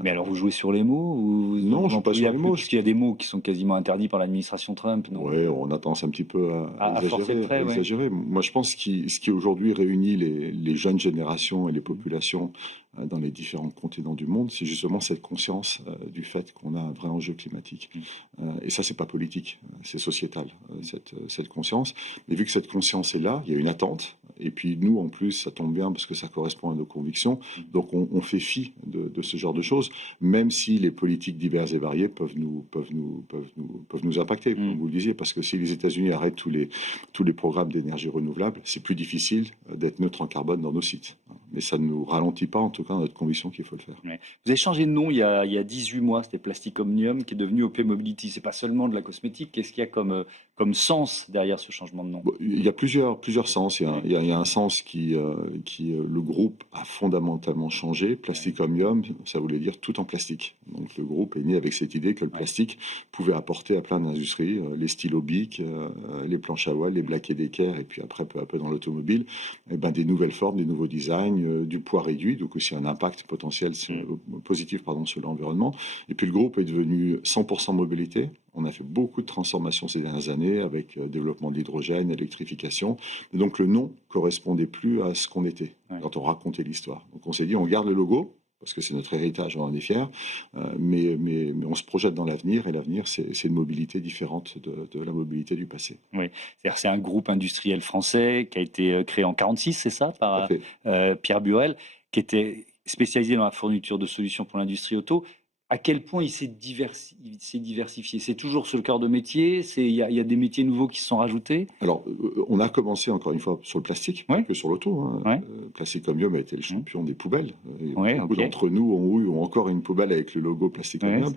Mais alors, vous jouez sur les mots ou Non, je ne joue pas sur les mots. Parce qu'il y a des mots qui sont quasiment interdits par l'administration Trump, non? Oui, on a tendance un petit peu à exagérer. Ouais. Moi, je pense que ce qui aujourd'hui réunit les jeunes générations et les populations dans les différents continents du monde, c'est justement cette conscience du fait qu'on a un vrai enjeu climatique. Et ça, c'est pas politique, c'est sociétal, cette conscience. Mais vu que cette conscience est là, il y a une attente. Et puis nous, en plus, ça tombe bien parce que ça correspond à nos convictions. Donc on fait fi de ce genre de choses, même si les politiques diverses et variées peuvent nous impacter, comme vous le disiez, parce que si les États-Unis arrêtent tous les programmes d'énergie renouvelable, c'est plus difficile d'être neutre en carbone dans nos sites. Mais ça ne nous ralentit pas, en tout cas, dans notre conviction qu'il faut le faire. Ouais. Vous avez changé de nom il y a 18 mois, c'était Plastic Omnium, qui est devenu OP Mobility. C'est pas seulement de la cosmétique. Qu'est-ce qu'il y a comme sens derrière ce changement de nom? Il y a plusieurs sens. Il y a un sens qui le groupe a fondamentalement changé. Plastic Omnium, ça voulait dire tout en plastique. Donc le groupe est né avec cette idée que le plastique pouvait apporter à plein d'industries, les stylos Bic, les planches à voile, les Black & Decker, et puis après peu à peu dans l'automobile, des nouvelles formes, des nouveaux designs, du poids réduit, donc aussi un impact potentiel positif sur l'environnement. Et puis le groupe est devenu 100% mobilité. On a fait beaucoup de transformations ces dernières années avec développement de l'hydrogène, électrification. Et donc le nom correspondait plus à ce qu'on était quand on racontait l'histoire. Donc on s'est dit, on garde le logo, parce que c'est notre héritage, on en est fiers, mais on se projette dans l'avenir, et l'avenir, c'est une mobilité différente de la mobilité du passé. Oui, c'est-à-dire c'est un groupe industriel français qui a été créé en 1946, c'est ça, par Pierre Burrell, qui était spécialisé dans la fourniture de solutions pour l'industrie auto. À quel point il s'est diversifié? C'est toujours sur le cœur de métier? Il y a des métiers nouveaux qui se sont rajoutés? Alors, on a commencé encore une fois sur le plastique, pas que sur l'auto. Plastic Omnium a été le champion des poubelles. Beaucoup d'entre nous ont encore une poubelle avec le logo Plastic Omnium.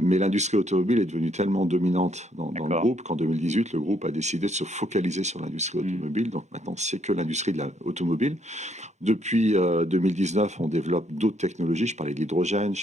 Mais l'industrie automobile est devenue tellement dominante dans le groupe qu'en 2018, le groupe a décidé de se focaliser sur l'industrie automobile. Donc maintenant, c'est que l'industrie de l'automobile. Depuis 2019, on développe d'autres technologies. Je parlais de l'hydrogène,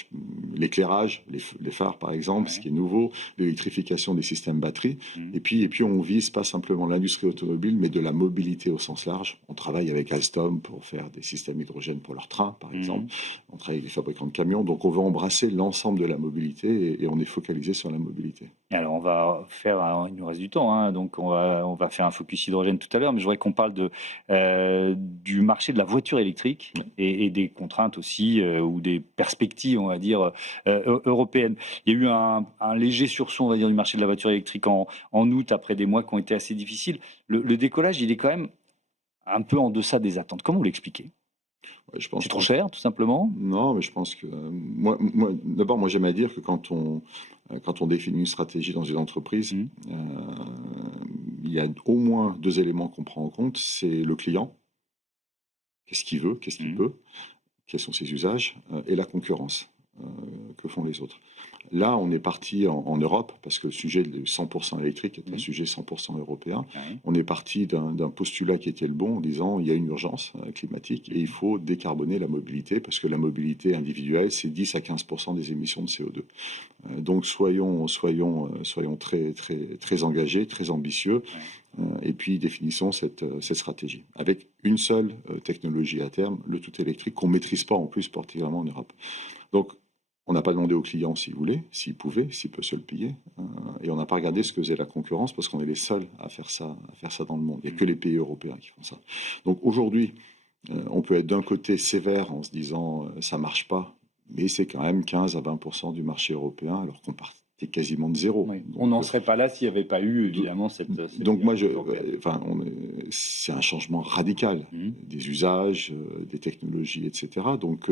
l'éclairage, les phares par exemple, ce qui est nouveau, l'électrification des systèmes batteries. Et puis on vise pas simplement l'industrie automobile, mais de la mobilité au sens large. On travaille avec Alstom pour faire des systèmes hydrogène pour leurs trains, par exemple. On travaille avec les fabricants de camions. Donc on veut embrasser l'ensemble de la mobilité, et on est focalisé sur la mobilité. Alors on va faire, il nous reste du temps, donc on va faire un focus hydrogène tout à l'heure, mais je voudrais qu'on parle du marché de la voiture électrique et des contraintes aussi, ou des perspectives, on va dire, européenne. Il y a eu un léger sursaut, on va dire, du marché de la voiture électrique en août, après des mois qui ont été assez difficiles. Le décollage, il est quand même un peu en deçà des attentes. Comment vous l'expliquez? Ouais, je pense C'est trop cher, tout simplement? Non, mais je pense que d'abord, moi j'aime à dire que quand on définit une stratégie dans une entreprise, Mmh. il y a au moins 2 éléments qu'on prend en compte, c'est le client, qu'est-ce qu'il veut, qu'est-ce qu'il Mmh. peut, quels sont ses usages, et la concurrence, que font les autres. Là, on est parti en Europe, parce que le sujet de 100% électrique est un Mmh. sujet 100% européen. Ouais. On est parti d'un postulat qui était le bon, en disant il y a une urgence climatique et il faut décarboner la mobilité, parce que la mobilité individuelle, c'est 10 à 15% des émissions de CO2. Donc soyons très, très, très engagés, très ambitieux, et puis définissons cette stratégie. Avec une seule technologie à terme, le tout électrique, qu'on ne maîtrise pas en plus, particulièrement en Europe. Donc, on n'a pas demandé au client s'il voulait, s'il pouvait, s'il peut se le payer. Et on n'a pas regardé ce que faisait la concurrence, parce qu'on est les seuls à faire ça dans le monde. Il n'y a que les pays européens qui font ça. Donc aujourd'hui, on peut être d'un côté sévère en se disant ça ne marche pas, mais c'est quand même 15 à 20% du marché européen, alors qu'on partait quasiment de zéro. Oui. Donc, On n'en serait pas là s'il n'y avait pas eu, évidemment, cette donc moi, directive européenne. c'est un changement radical Mmh. des usages, des technologies, etc. Donc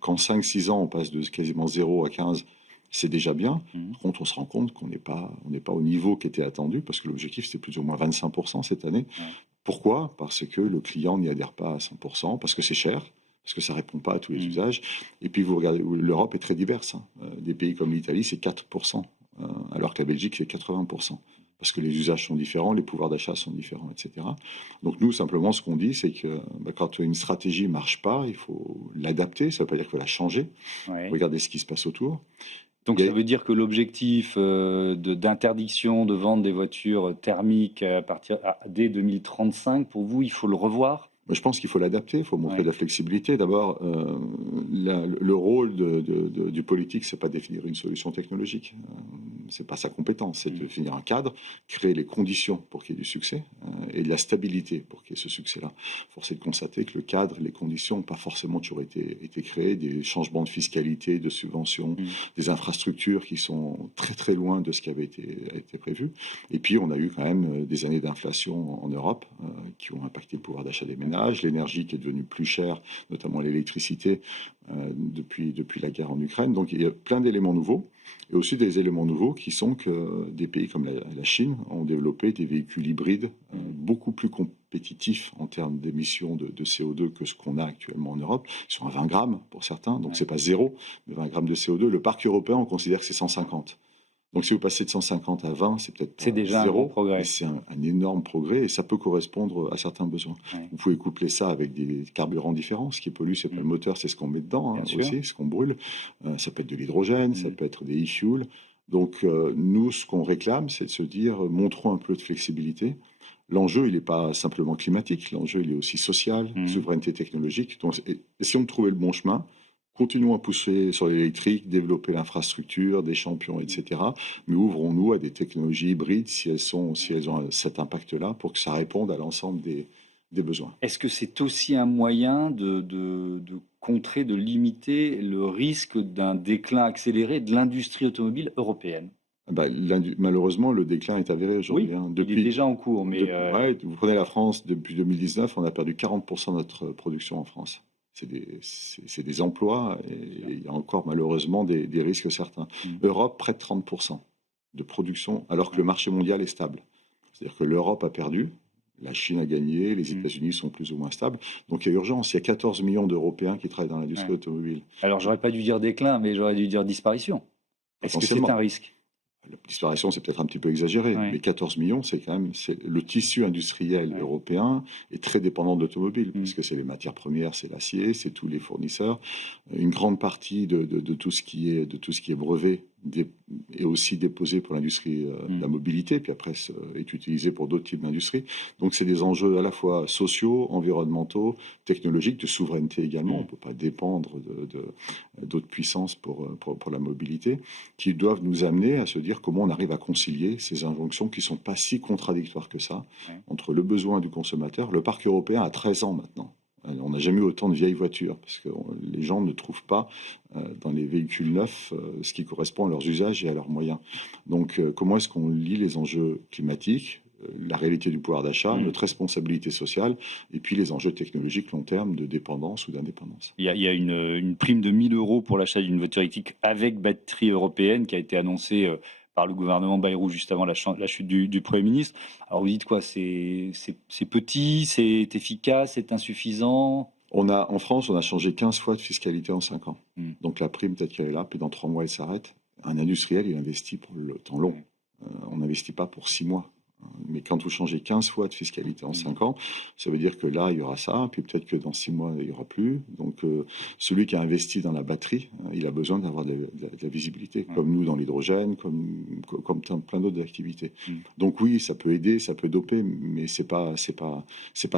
qu'en 5-6 ans, on passe de quasiment 0 à 15, c'est déjà bien. Mmh. Par contre, on se rend compte qu'on n'est pas au niveau qui était attendu, parce que l'objectif, c'était plus ou moins 25% cette année. Ouais. Pourquoi? Parce que le client n'y adhère pas à 100%, parce que c'est cher, parce que ça ne répond pas à tous les Mmh. usages. Et puis, vous regardez, l'Europe est très diverse, hein. Des pays comme l'Italie, c'est 4%, alors que la Belgique, c'est 80%. Parce que les usages sont différents, les pouvoirs d'achat sont différents, etc. Donc nous, simplement, ce qu'on dit, c'est que quand une stratégie ne marche pas, il faut l'adapter. Ça ne veut pas dire qu'il faut la changer. Ouais. Regardez ce qui se passe autour. Donc ça veut dire que l'objectif d'interdiction de vente des voitures thermiques dès 2035, pour vous, il faut le revoir? Je pense qu'il faut l'adapter, il faut montrer de la flexibilité. D'abord, le rôle du politique, c'est pas définir une solution technologique. C'est pas sa compétence, c'est de définir un cadre, créer les conditions pour qu'il y ait du succès et de la stabilité pour qu'il y ait ce succès-là. Force est de constater que le cadre, les conditions n'ont pas forcément toujours été créés, des changements de fiscalité, de subventions, des infrastructures qui sont très très loin de ce qui avait été prévu. Et puis, on a eu quand même des années d'inflation en Europe qui ont impacté le pouvoir d'achat des ménages. L'énergie qui est devenue plus chère, notamment l'électricité, depuis la guerre en Ukraine. Donc il y a plein d'éléments nouveaux, et aussi des éléments nouveaux qui sont que des pays comme la Chine ont développé des véhicules hybrides beaucoup plus compétitifs en termes d'émissions de CO2 que ce qu'on a actuellement en Europe. Ils sont à 20 grammes pour certains, donc c'est pas zéro, mais 20 grammes de CO2. Le parc européen, on considère que c'est 150. Donc si vous passez de 150 à 20, c'est peut-être pas déjà zéro, un gros progrès. mais c'est un énorme progrès, et ça peut correspondre à certains besoins. Ouais. Vous pouvez coupler ça avec des carburants différents. Ce qui pollue, c'est pas le moteur, c'est ce qu'on met dedans aussi, ce qu'on brûle. Ça peut être de l'hydrogène, ça peut être des e-fuels. Donc nous, ce qu'on réclame, c'est de se dire, montrons un peu de flexibilité. L'enjeu, il n'est pas simplement climatique, l'enjeu, il est aussi social, souveraineté technologique. Donc, essayons de trouver le bon chemin. Continuons à pousser sur l'électrique, développer l'infrastructure, des champions, etc. Mais ouvrons-nous à des technologies hybrides si elles ont cet impact-là, pour que ça réponde à l'ensemble des besoins. Est-ce que c'est aussi un moyen de contrer, de limiter le risque d'un déclin accéléré de l'industrie automobile européenne? Malheureusement, le déclin est avéré aujourd'hui. Oui, il est déjà en cours. Mais vous prenez la France, depuis 2019, on a perdu 40% de notre production en France. C'est des emplois, et il y a encore malheureusement des risques certains. Europe, près de 30% de production, alors que le marché mondial est stable. C'est-à-dire que l'Europe a perdu, la Chine a gagné, les États-Unis sont plus ou moins stables. Donc il y a urgence. Il y a 14 millions d'Européens qui travaillent dans l'industrie automobile. Alors j'aurais pas dû dire déclin, mais j'aurais dû dire disparition. Est-ce que c'est un risque? La disparition, c'est peut-être un petit peu exagéré, mais 14 millions, c'est quand même le tissu industriel européen est très dépendant de l'automobile, parce que c'est les matières premières, c'est l'acier, c'est tous les fournisseurs. Une grande partie de tout ce qui est brevet est aussi déposé pour l'industrie de la mobilité, puis après est utilisé pour d'autres types d'industries. Donc c'est des enjeux à la fois sociaux, environnementaux, technologiques, de souveraineté également. On ne peut pas dépendre d'autres puissances pour la mobilité, qui doivent nous amener à se dire comment on arrive à concilier ces injonctions qui ne sont pas si contradictoires que ça, entre le besoin du consommateur. Le parc européen a 13 ans maintenant. On n'a jamais eu autant de vieilles voitures, parce que les gens ne trouvent pas dans les véhicules neufs ce qui correspond à leurs usages et à leurs moyens. Donc comment est-ce qu'on lie les enjeux climatiques, la réalité du pouvoir d'achat, Mmh. notre responsabilité sociale, et puis les enjeux technologiques long terme de dépendance ou d'indépendance. Il y a une prime de 1 000 € pour l'achat d'une voiture électrique avec batterie européenne qui a été annoncée par le gouvernement Bayrou juste avant la chute du Premier ministre. Alors vous dites quoi? C'est petit, c'est efficace, c'est insuffisant? En France, on a changé 15 fois de fiscalité en 5 ans. Mmh. Donc la prime, peut-être qu'elle est là, puis dans 3 mois, elle s'arrête. Un industriel, il investit pour le temps long. On n'investit pas pour 6 mois. Mais quand vous changez 15 fois de fiscalité en 5 ans, ça veut dire que là, il y aura ça, puis peut-être que dans 6 mois, il n'y aura plus. Donc, celui qui a investi dans la batterie, il a besoin d'avoir de la visibilité, comme nous dans l'hydrogène, comme plein d'autres activités. Donc oui, ça peut aider, ça peut doper, mais c'est pas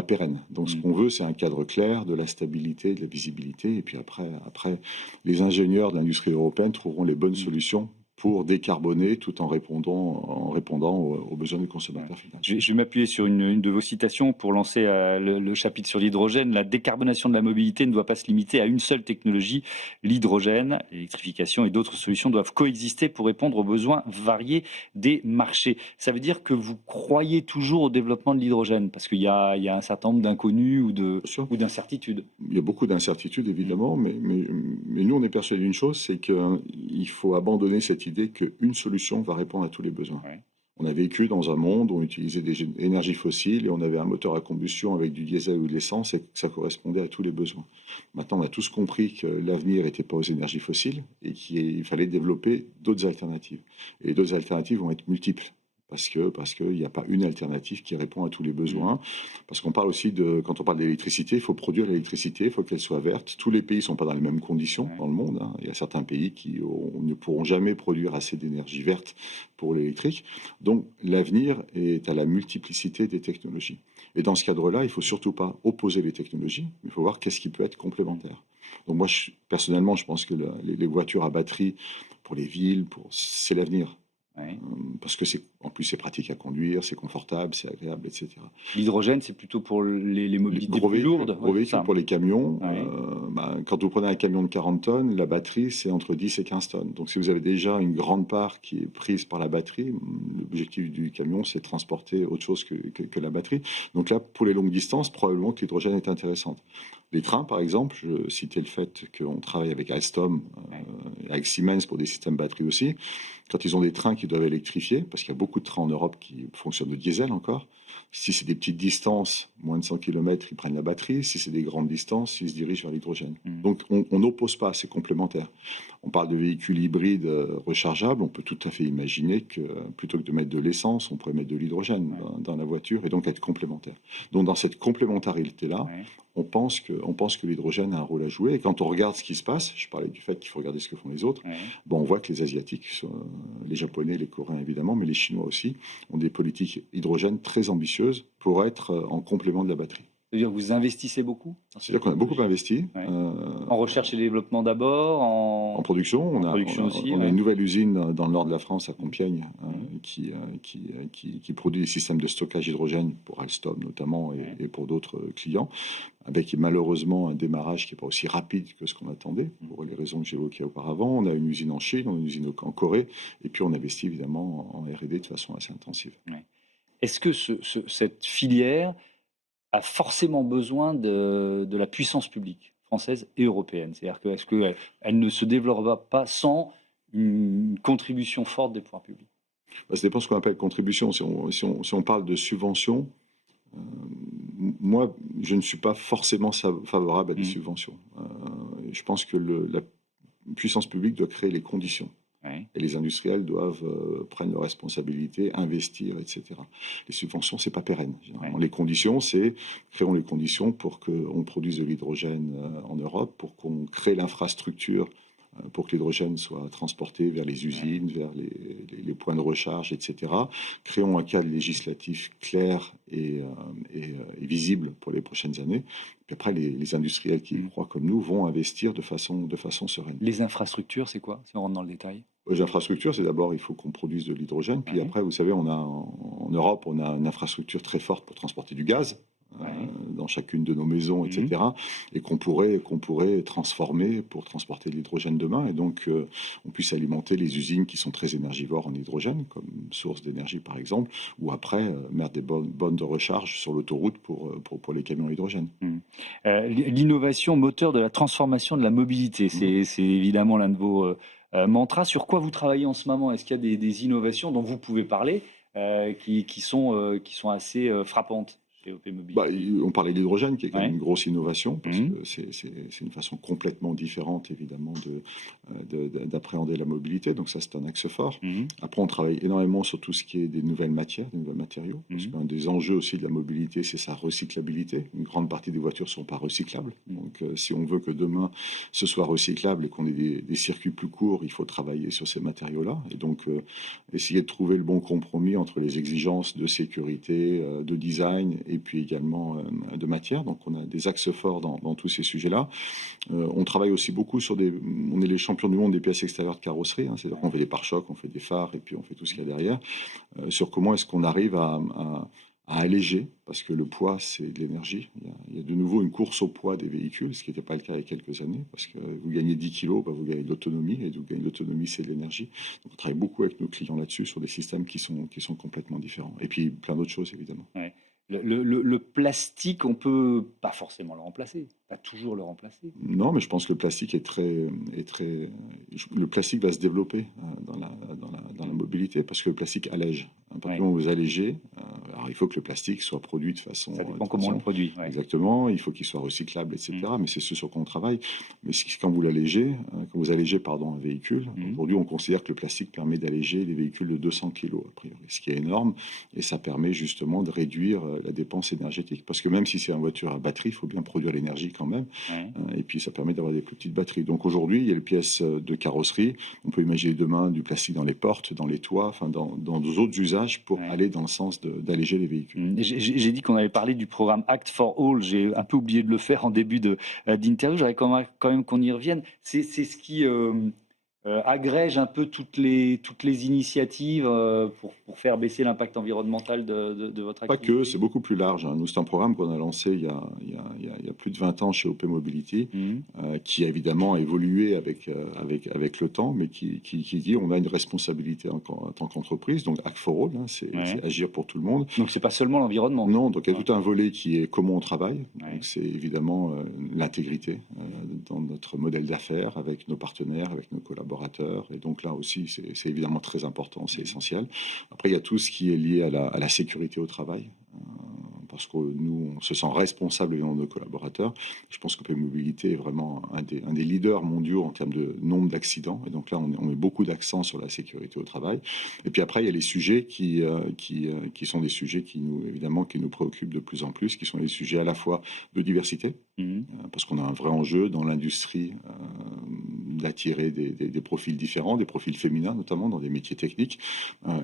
pérenne. Donc, ce qu'on veut, c'est un cadre clair, de la stabilité, de la visibilité, et puis après les ingénieurs de l'industrie européenne trouveront les bonnes solutions pour décarboner tout en répondant aux besoins du consommateur final. Je vais m'appuyer sur une de vos citations pour lancer le chapitre sur l'hydrogène. La décarbonation de la mobilité ne doit pas se limiter à une seule technologie. L'hydrogène, l'électrification et d'autres solutions doivent coexister pour répondre aux besoins variés des marchés. Ça veut dire que vous croyez toujours au développement de l'hydrogène parce qu'il y a un certain nombre d'inconnus ou d'incertitudes. Il y a beaucoup d'incertitudes, évidemment, mais nous, on est persuadés d'une chose, c'est qu'il faut abandonner cette idée qu'une solution va répondre à tous les besoins. Ouais. On a vécu dans un monde où on utilisait des énergies fossiles et on avait un moteur à combustion avec du diesel ou de l'essence et que ça correspondait à tous les besoins. Maintenant, on a tous compris que l'avenir n'était pas aux énergies fossiles et qu'il fallait développer d'autres alternatives. Et d'autres alternatives vont être multiples. Parce qu'il n'y a pas une alternative qui répond à tous les besoins. Parce qu'on parle aussi quand on parle d'électricité, il faut produire l'électricité, il faut qu'elle soit verte. Tous les pays ne sont pas dans les mêmes conditions dans le monde. Il y a certains pays qui ne pourront jamais produire assez d'énergie verte pour l'électrique. Donc l'avenir est à la multiplicité des technologies. Et dans ce cadre-là, il ne faut surtout pas opposer les technologies, mais il faut voir qu'est-ce qui peut être complémentaire. Donc moi, personnellement, je pense que les voitures à batterie pour les villes, c'est l'avenir. Parce que en plus c'est pratique à conduire, c'est confortable, c'est agréable, etc. L'hydrogène, c'est plutôt pour les mobilités plus lourdes. Gros véhicules pour les camions. Ouais. Quand vous prenez un camion de 40 tonnes, la batterie c'est entre 10 et 15 tonnes. Donc si vous avez déjà une grande part qui est prise par la batterie, l'objectif du camion c'est de transporter autre chose que la batterie. Donc là, pour les longues distances, probablement que l'hydrogène est intéressante. Les trains, par exemple, je citais le fait qu'on travaille avec Alstom, avec Siemens pour des systèmes batterie aussi. Quand ils ont des trains qui doivent électrifier, parce qu'il y a beaucoup de trains en Europe qui fonctionnent de diesel encore, si c'est des petites distances, moins de 100 km, ils prennent la batterie. Si c'est des grandes distances, ils se dirigent vers l'hydrogène. Donc on n'oppose pas, c'est complémentaire. On parle de véhicules hybrides rechargeables, on peut tout à fait imaginer que plutôt que de mettre de l'essence, on pourrait mettre de l'hydrogène dans la voiture et donc être complémentaire. Donc dans cette complémentarité-là, on pense que l'hydrogène a un rôle à jouer. Et quand on regarde ce qui se passe, je parlais du fait qu'il faut regarder ce que font les autres, on voit que les Asiatiques, les Japonais, les Coréens évidemment, mais les Chinois aussi, ont des politiques hydrogène très ambitieuses pour être en complément de la batterie. C'est-à-dire que vous investissez beaucoup? C'est-à-dire qu'on a beaucoup investi. En recherche et développement d'abord, en production. On a une nouvelle usine dans le nord de la France, à Compiègne, qui produit des systèmes de stockage hydrogène pour Alstom notamment et pour d'autres clients, avec malheureusement un démarrage qui n'est pas aussi rapide que ce qu'on attendait, pour les raisons que j'évoquais auparavant. On a une usine en Chine, on a une usine en Corée, et puis on investit évidemment en R&D de façon assez intensive. Est-ce que cette filière a forcément besoin de la puissance publique française et européenne? C'est-à-dire que est-ce qu'elle ne se développera pas sans une contribution forte des pouvoirs publics? Ça dépend de ce qu'on appelle contribution. Si on parle de subventions, moi, je ne suis pas forcément favorable à des subventions. Je pense que la puissance publique doit créer les conditions. Et les industriels doivent prendre leurs responsabilités, investir, etc. Les subventions, c'est pas pérenne. Les conditions, créons les conditions pour qu'on produise de l'hydrogène en Europe, pour qu'on crée l'infrastructure pour que l'hydrogène soit transporté vers les usines, vers les points de recharge, etc. Créons un cadre législatif clair et visible pour les prochaines années. Puis après, les industriels qui croient comme nous vont investir de façon sereine. Les infrastructures, c'est quoi, si on rentre dans le détail? Les infrastructures, c'est d'abord, il faut qu'on produise de l'hydrogène. Puis après, vous savez, en Europe, on a une infrastructure très forte pour transporter du gaz. dans chacune de nos maisons, etc. Et qu'on pourrait transformer pour transporter de l'hydrogène demain. Et donc, on puisse alimenter les usines qui sont très énergivores en hydrogène, comme source d'énergie par exemple, ou après mettre des bornes de recharge sur l'autoroute pour les camions à hydrogène. L'innovation moteur de la transformation de la mobilité, c'est évidemment l'un de vos mantras. Sur quoi vous travaillez en ce moment? Est-ce qu'il y a des innovations dont vous pouvez parler qui sont assez frappantes chez OP Mobility? On parlait de l'hydrogène, qui est quand même Ouais. une grosse innovation, parce que c'est une façon complètement différente, évidemment, d'appréhender la mobilité. Donc ça, c'est un axe fort. Après, on travaille énormément sur tout ce qui est des nouvelles matières, des nouveaux matériaux. Parce qu'un des enjeux aussi de la mobilité, c'est sa recyclabilité. Une grande partie des voitures ne sont pas recyclables. Donc si on veut que demain, ce soit recyclable et qu'on ait des circuits plus courts, il faut travailler sur ces matériaux-là. Et donc, essayer de trouver le bon compromis entre les exigences de sécurité, de design et puis également de matière. Donc, on a des axes forts dans tous ces sujets-là. On travaille aussi beaucoup on est les champions du monde des pièces extérieures de carrosserie. C'est-à-dire qu'on fait des pare-chocs, on fait des phares et puis on fait tout ce qu'il y a derrière. Sur comment est-ce qu'on arrive à alléger, parce que le poids, c'est de l'énergie. Il y a de nouveau une course au poids des véhicules, ce qui n'était pas le cas il y a quelques années, parce que vous gagnez 10 kilos, vous gagnez de l'autonomie, et vous gagnez de l'autonomie, c'est de l'énergie. Donc on travaille beaucoup avec nos clients là-dessus, sur des systèmes qui sont complètement différents. Et puis plein d'autres choses, évidemment. Ouais. Le plastique, on peut pas forcément le remplacer, pas toujours le remplacer. Non, mais je pense que le plastique le plastique va se développer dans la mobilité, parce que le plastique allège. À partir du moment où vous allégez, alors il faut que le plastique soit produit de façon... Ça dépend comment on le produit. Ouais. Exactement, il faut qu'il soit recyclable, etc. Mais c'est ce sur quoi on travaille. Mais quand vous allégez un véhicule, aujourd'hui on considère que le plastique permet d'alléger les véhicules de 200 kg, a priori, ce qui est énorme, et ça permet justement de réduire la dépense énergétique. Parce que même si c'est une voiture à batterie, il faut bien produire l'énergie quand même, et puis ça permet d'avoir des plus petites batteries. Donc aujourd'hui, il y a les pièces de carrosserie, on peut imaginer demain du plastique dans les portes, dans les toits, dans d'autres usages pour aller dans le sens d'alléger les véhicules. J'ai dit qu'on avait parlé du programme Act for All, j'ai un peu oublié de le faire en début d'interview, j'aurais quand même qu'on y revienne. C'est ce qui agrège un peu toutes les initiatives pour faire baisser l'impact environnemental de votre activité. Pas que, c'est beaucoup plus large. Nous, c'est un programme qu'on a lancé il y a plus de 20 ans chez OP Mobility, qui a évidemment évolué avec le temps, mais qui dit on a une responsabilité en tant qu'entreprise. Donc, Act for All, c'est agir pour tout le monde. Donc, c'est pas seulement l'environnement. Non, donc il y a tout un volet qui est comment on travaille. Donc, c'est évidemment l'intégrité dans notre modèle d'affaires, avec nos partenaires, avec nos collaborateurs. Et donc là aussi, c'est évidemment très important, c'est essentiel. Après, il y a tout ce qui est lié à la sécurité au travail, parce que nous, on se sent responsable évidemment de nos collaborateurs. Je pense que OP Mobilité est vraiment un des leaders mondiaux en termes de nombre d'accidents. Et donc là, on met beaucoup d'accent sur la sécurité au travail. Et puis après, il y a les sujets qui sont des sujets qui nous préoccupent de plus en plus, qui sont les sujets à la fois de diversité, parce qu'on a un vrai enjeu dans l'industrie d'attirer des profils différents, des profils féminins notamment dans des métiers techniques,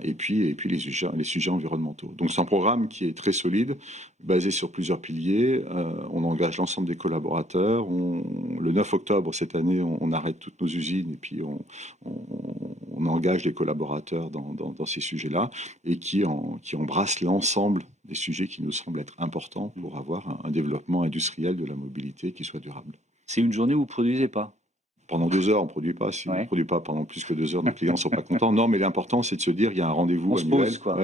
et puis les sujets environnementaux. Donc c'est un programme qui est très solide, basé sur plusieurs piliers. On engage l'ensemble des collaborateurs. Le 9 octobre cette année, on arrête toutes nos usines et puis on engage les collaborateurs dans ces sujets-là, et qui embrassent l'ensemble des sujets qui nous semblent être importants pour avoir un développement industriel de la mobilité qui soit durable. C'est une journée où vous ne produisez pas? Pendant 2 heures, on ne produit pas. Si on ne produit pas pendant plus que 2 heures, nos clients ne sont pas contents. Non, mais l'important, c'est de se dire il y a un rendez-vous annuel. Se pose, quoi.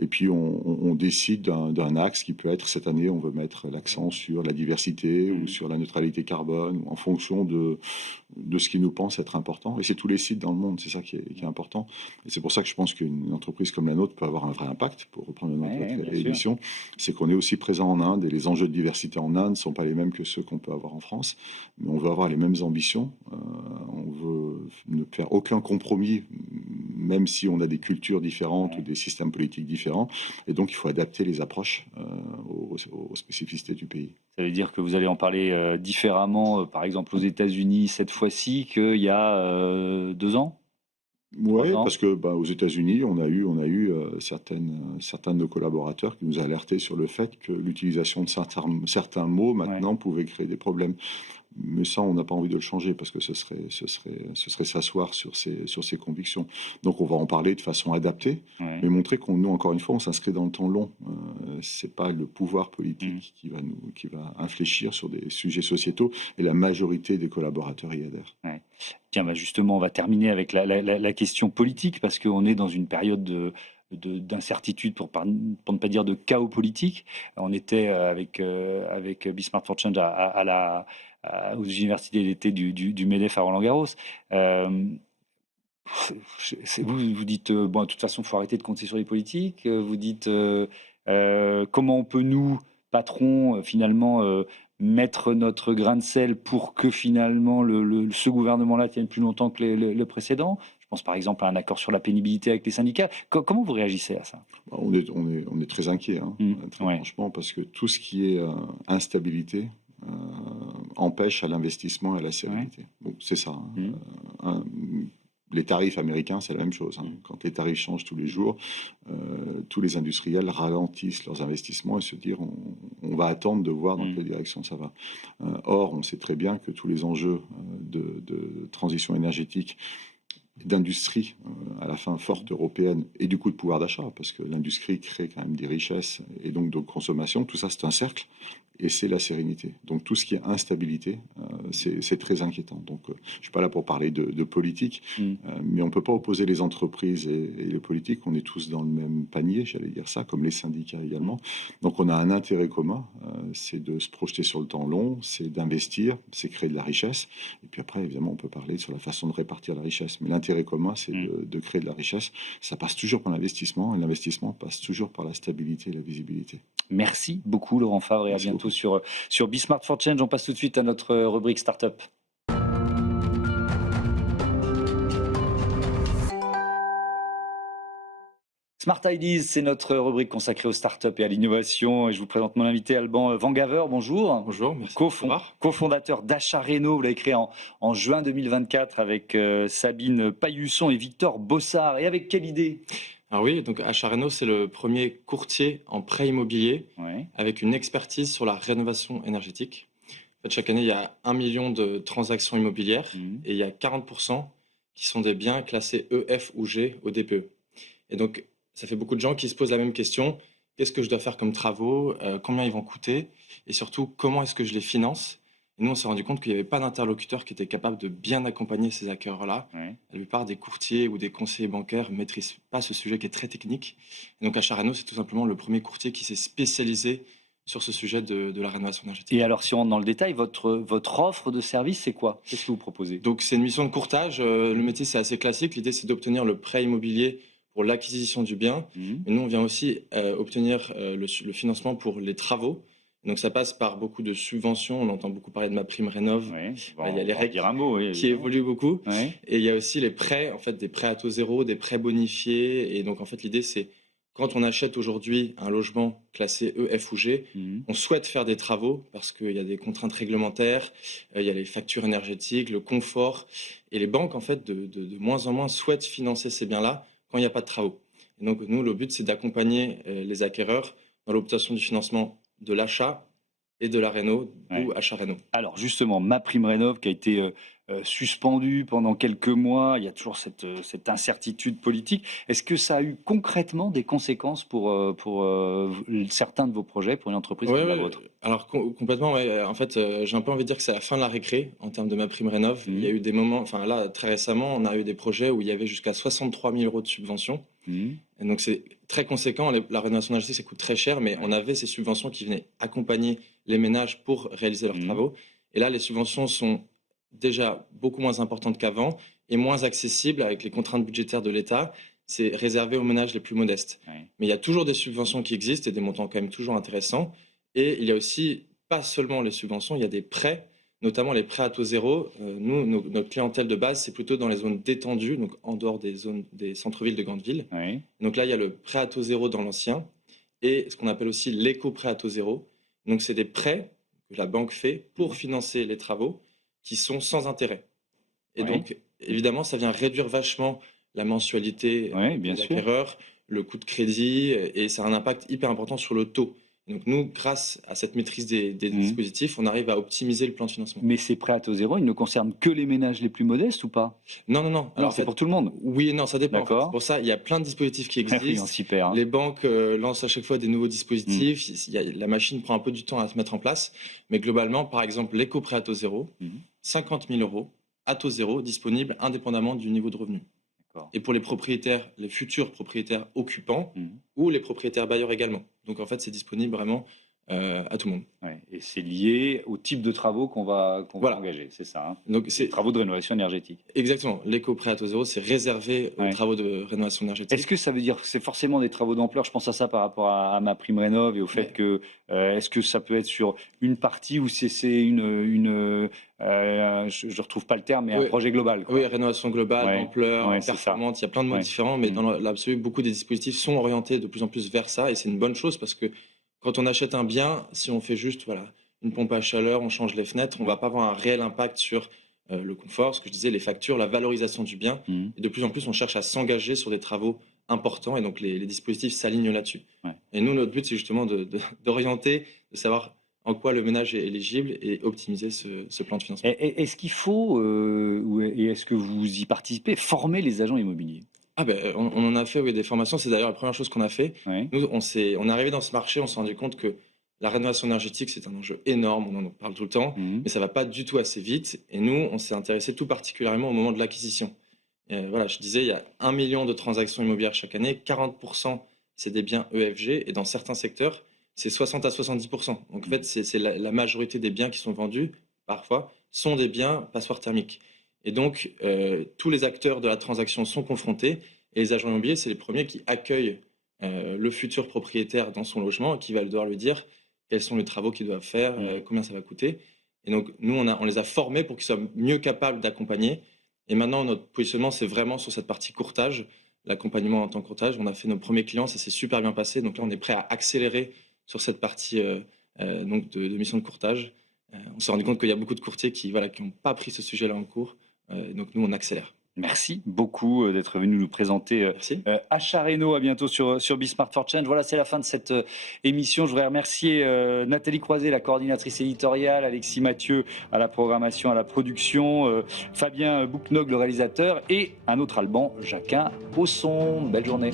Et puis on décide d'un axe qui peut être, cette année, on veut mettre l'accent sur la diversité ou sur la neutralité carbone, en fonction de ce qui nous pense être important. Et c'est tous les sites dans le monde, c'est ça qui est important. Et c'est pour ça que je pense qu'une entreprise comme la nôtre peut avoir un vrai impact, pour reprendre notre émission. C'est qu'on est aussi présent en Inde, et les enjeux de diversité en Inde ne sont pas les mêmes que ceux qu'on peut avoir en France. Mais on veut avoir les mêmes ambition. On veut ne faire aucun compromis, même si on a des cultures différentes ou des systèmes politiques différents. Et donc, il faut adapter les approches aux spécificités du pays. Ça veut dire que vous allez en parler différemment, par exemple aux États-Unis cette fois-ci, qu'il y a 2 ans? Oui, parce que aux États-Unis, on a eu certains de nos collaborateurs qui nous ont alertés sur le fait que l'utilisation de certains mots maintenant pouvait créer des problèmes. Mais ça, on n'a pas envie de le changer, parce que ce serait s'asseoir sur ses convictions. Donc on va en parler de façon adaptée, mais montrer qu'on, nous, encore une fois, on s'inscrit dans le temps long. c'est pas le pouvoir politique qui va infléchir sur des sujets sociétaux, et la majorité des collaborateurs y adhèrent. Ouais. Tiens, justement, on va terminer avec la question politique, parce qu'on est dans une période d'incertitude, pour ne pas dire de chaos politique. On était avec Bismarck for Change aux universités d'été du MEDEF à Roland-Garros. Vous dites, bon, de toute façon, il faut arrêter de compter sur les politiques. Vous dites, comment on peut, nous, patrons, finalement, mettre notre grain de sel pour que finalement ce gouvernement-là tienne plus longtemps que le précédent. Je pense par exemple à un accord sur la pénibilité avec les syndicats. Comment vous réagissez à ça? On est très inquiet, très franchement, parce que tout ce qui est instabilité empêche à l'investissement et à la sérénité. Donc c'est ça. Les tarifs américains, c'est la même chose. Quand les tarifs changent tous les jours, tous les industriels ralentissent leurs investissements et se disent on va attendre de voir dans quelle direction ça va. Or, on sait très bien que tous les enjeux de transition énergétique, d'industrie, à la fin forte européenne, et du coup de pouvoir d'achat, parce que l'industrie crée quand même des richesses et donc de consommation, tout ça c'est un cercle, et c'est la sérénité. Donc tout ce qui est instabilité, c'est très inquiétant. Donc je ne suis pas là pour parler de politique, mais on ne peut pas opposer les entreprises et les politiques. On est tous dans le même panier, j'allais dire ça, comme les syndicats également. Donc on a un intérêt commun, c'est de se projeter sur le temps long, c'est d'investir, c'est créer de la richesse. Et puis après, évidemment, on peut parler sur la façon de répartir la richesse. Mais l'intérêt commun, c'est de créer de la richesse. Ça passe toujours par l'investissement, et l'investissement passe toujours par la stabilité et la visibilité. Merci beaucoup, Laurent Favre, et à bientôt sur Bismarck for Change. On passe tout de suite à notre rubrique Startup. Smart Ideas, c'est notre rubrique consacrée aux startups et à l'innovation. Et je vous présente mon invité Alban Vangaver. Bonjour. Bonjour, merci. Cofondateur d'Achat Réno. Vous l'avez créé en juin 2024 avec Sabine Paillusson et Victor Bossard. Et avec quelle idée? Alors oui, donc Achat Réno, c'est le premier courtier en prêt immobilier avec une expertise sur la rénovation énergétique. En fait, chaque année, il y a 1 million de transactions immobilières et il y a 40% qui sont des biens classés E, F ou G au DPE. Et donc, ça fait beaucoup de gens qui se posent la même question. Qu'est-ce que je dois faire comme travaux? Combien ils vont coûter? Et surtout, comment est-ce que je les finance? Et nous, on s'est rendu compte qu'il n'y avait pas d'interlocuteur qui était capable de bien accompagner ces acquéreurs-là. La plupart des courtiers ou des conseillers bancaires ne maîtrisent pas ce sujet qui est très technique. Et donc, Achat Réno, c'est tout simplement le premier courtier qui s'est spécialisé sur ce sujet de la rénovation énergétique. Et alors, si on rentre dans le détail, votre offre de service, c'est quoi? Qu'est-ce que vous proposez? Donc, c'est une mission de courtage. Le métier, c'est assez classique. L'idée, c'est d'obtenir le prêt immobilier pour l'acquisition du bien. Mais nous, on vient aussi obtenir le financement pour les travaux. Donc ça passe par beaucoup de subventions. On entend beaucoup parler de MaPrimeRénov'. Il y a les règles qui évoluent beaucoup. Et il y a aussi les prêts, en fait, des prêts à taux zéro, des prêts bonifiés. Et donc en fait, l'idée, c'est quand on achète aujourd'hui un logement classé E, F ou G, on souhaite faire des travaux parce qu'il y a des contraintes réglementaires, il y a les factures énergétiques, le confort. Et les banques, en fait, de moins en moins souhaitent financer ces biens-là quand il n'y a pas de travaux. Et donc nous, le but, c'est d'accompagner les acquéreurs dans l'obtention du financement de l'achat et de la réno, ou Achat Réno. Alors justement, MaPrimeRénov' qui a été suspendu pendant quelques mois, il y a toujours cette incertitude politique. Est-ce que ça a eu concrètement des conséquences pour certains de vos projets, pour une entreprise comme la vôtre? Alors complètement, en fait, j'ai un peu envie de dire que c'est la fin de la récré en termes de MaPrimeRénov'. Il y a eu des moments, enfin là, très récemment, on a eu des projets où il y avait jusqu'à 63 000 € de subventions. Et donc c'est très conséquent. La rénovation énergétique, ça coûte très cher, mais on avait ces subventions qui venaient accompagner les ménages pour réaliser leurs travaux. Et là, les subventions sont déjà beaucoup moins importantes qu'avant et moins accessibles avec les contraintes budgétaires de l'État. C'est réservé aux ménages les plus modestes. Mais il y a toujours des subventions qui existent et des montants quand même toujours intéressants. Et il y a aussi, pas seulement les subventions, il y a des prêts, notamment les prêts à taux zéro. Nous, notre clientèle de base, c'est plutôt dans les zones détendues, donc en dehors des centres-villes de grandes villes. Donc là, il y a le prêt à taux zéro dans l'ancien et ce qu'on appelle aussi l'éco-prêt à taux zéro. Donc c'est des prêts que la banque fait pour financer les travaux qui sont sans intérêt. Et donc, évidemment, ça vient réduire vachement la mensualité des acquéreurs, le coût de crédit, et ça a un impact hyper important sur le taux. Donc nous, grâce à cette maîtrise des dispositifs, on arrive à optimiser le plan de financement. Mais ces prêts à taux zéro, ils ne concernent que les ménages les plus modestes ou pas? Non. Alors c'est pour tout le monde. Oui et non, ça dépend. D'accord. C'est pour ça, il y a plein de dispositifs qui Oui, on existent. s'y perd, hein. Les banques lancent à chaque fois des nouveaux dispositifs. La machine prend un peu du temps à se mettre en place. Mais globalement, par exemple, l'éco-prêt à taux zéro, 50 000 euros à taux zéro, disponible indépendamment du niveau de revenu. D'accord. Et pour les propriétaires, les futurs propriétaires occupants ou les propriétaires bailleurs également. Donc en fait, c'est disponible vraiment à tout le monde. Ouais, et c'est lié au type de travaux qu'on va Voilà. engager, c'est ça, hein. Donc Les c'est travaux de rénovation énergétique. exactement. L'éco-prêt à taux zéro, c'est réservé aux Ouais. travaux de rénovation énergétique. Est-ce que ça veut dire que c'est forcément des travaux d'ampleur? Je pense à ça par rapport à ma prime rénov et au fait Ouais. que est-ce que ça peut être sur une partie ou c'est je retrouve pas le terme, mais un Oui. projet global, quoi. Oui, rénovation globale, Ouais. ampleur, Ouais, c'est ça. performante, il y a plein de mots Ouais. différents, mais dans l'absolu, beaucoup des dispositifs sont orientés de plus en plus vers ça, et c'est une bonne chose parce que quand on achète un bien, si on fait juste une pompe à chaleur, on change les fenêtres, on va pas avoir un réel impact sur le confort, ce que je disais, les factures, la valorisation du bien, et de plus en plus, on cherche à s'engager sur des travaux importants, et donc les dispositifs s'alignent là-dessus. Ouais. Et nous, notre but, c'est justement d'orienter, de savoir en quoi le ménage est éligible et optimiser ce plan de financement. Est-ce qu'il faut, et est-ce que vous y participez, former les agents immobiliers? Ah ben, on en a fait des formations, c'est d'ailleurs la première chose qu'on a fait. Ouais. Nous, on est arrivé dans ce marché, on s'est rendu compte que la rénovation énergétique, c'est un enjeu énorme, on en parle tout le temps, mais ça va pas du tout assez vite. Et nous, on s'est intéressé tout particulièrement au moment de l'acquisition. Voilà, je disais, il y a 1 million de transactions immobilières chaque année, 40% c'est des biens EFG, et dans certains secteurs, c'est 60 à 70%. Donc en fait, c'est la majorité des biens qui sont vendus, parfois, sont des biens passoires thermiques. Et donc, tous les acteurs de la transaction sont confrontés, et les agents immobiliers, c'est les premiers qui accueillent le futur propriétaire dans son logement et qui va devoir lui dire quels sont les travaux qu'ils doivent faire, combien ça va coûter. Et donc, nous, on les a formés pour qu'ils soient mieux capables d'accompagner. Et maintenant, notre positionnement, c'est vraiment sur cette partie courtage, l'accompagnement en tant que courtage. On a fait nos premiers clients, ça s'est super bien passé. Donc là, on est prêt à accélérer sur cette partie donc de mission de courtage. On s'est rendu compte qu'il y a beaucoup de courtiers qui n'ont pas pris ce sujet-là en cours. Donc nous, on accélère. Merci beaucoup d'être venu nous présenter Merci. Achat Réno. À bientôt sur Bismart for Change. Voilà, c'est la fin de cette émission. Je voudrais remercier Nathalie Croiset, la coordinatrice éditoriale, Alexis Mathieu à la programmation, à la production, Fabien Boucnog, le réalisateur, et un autre Alban, Jacquin au son. Belle journée.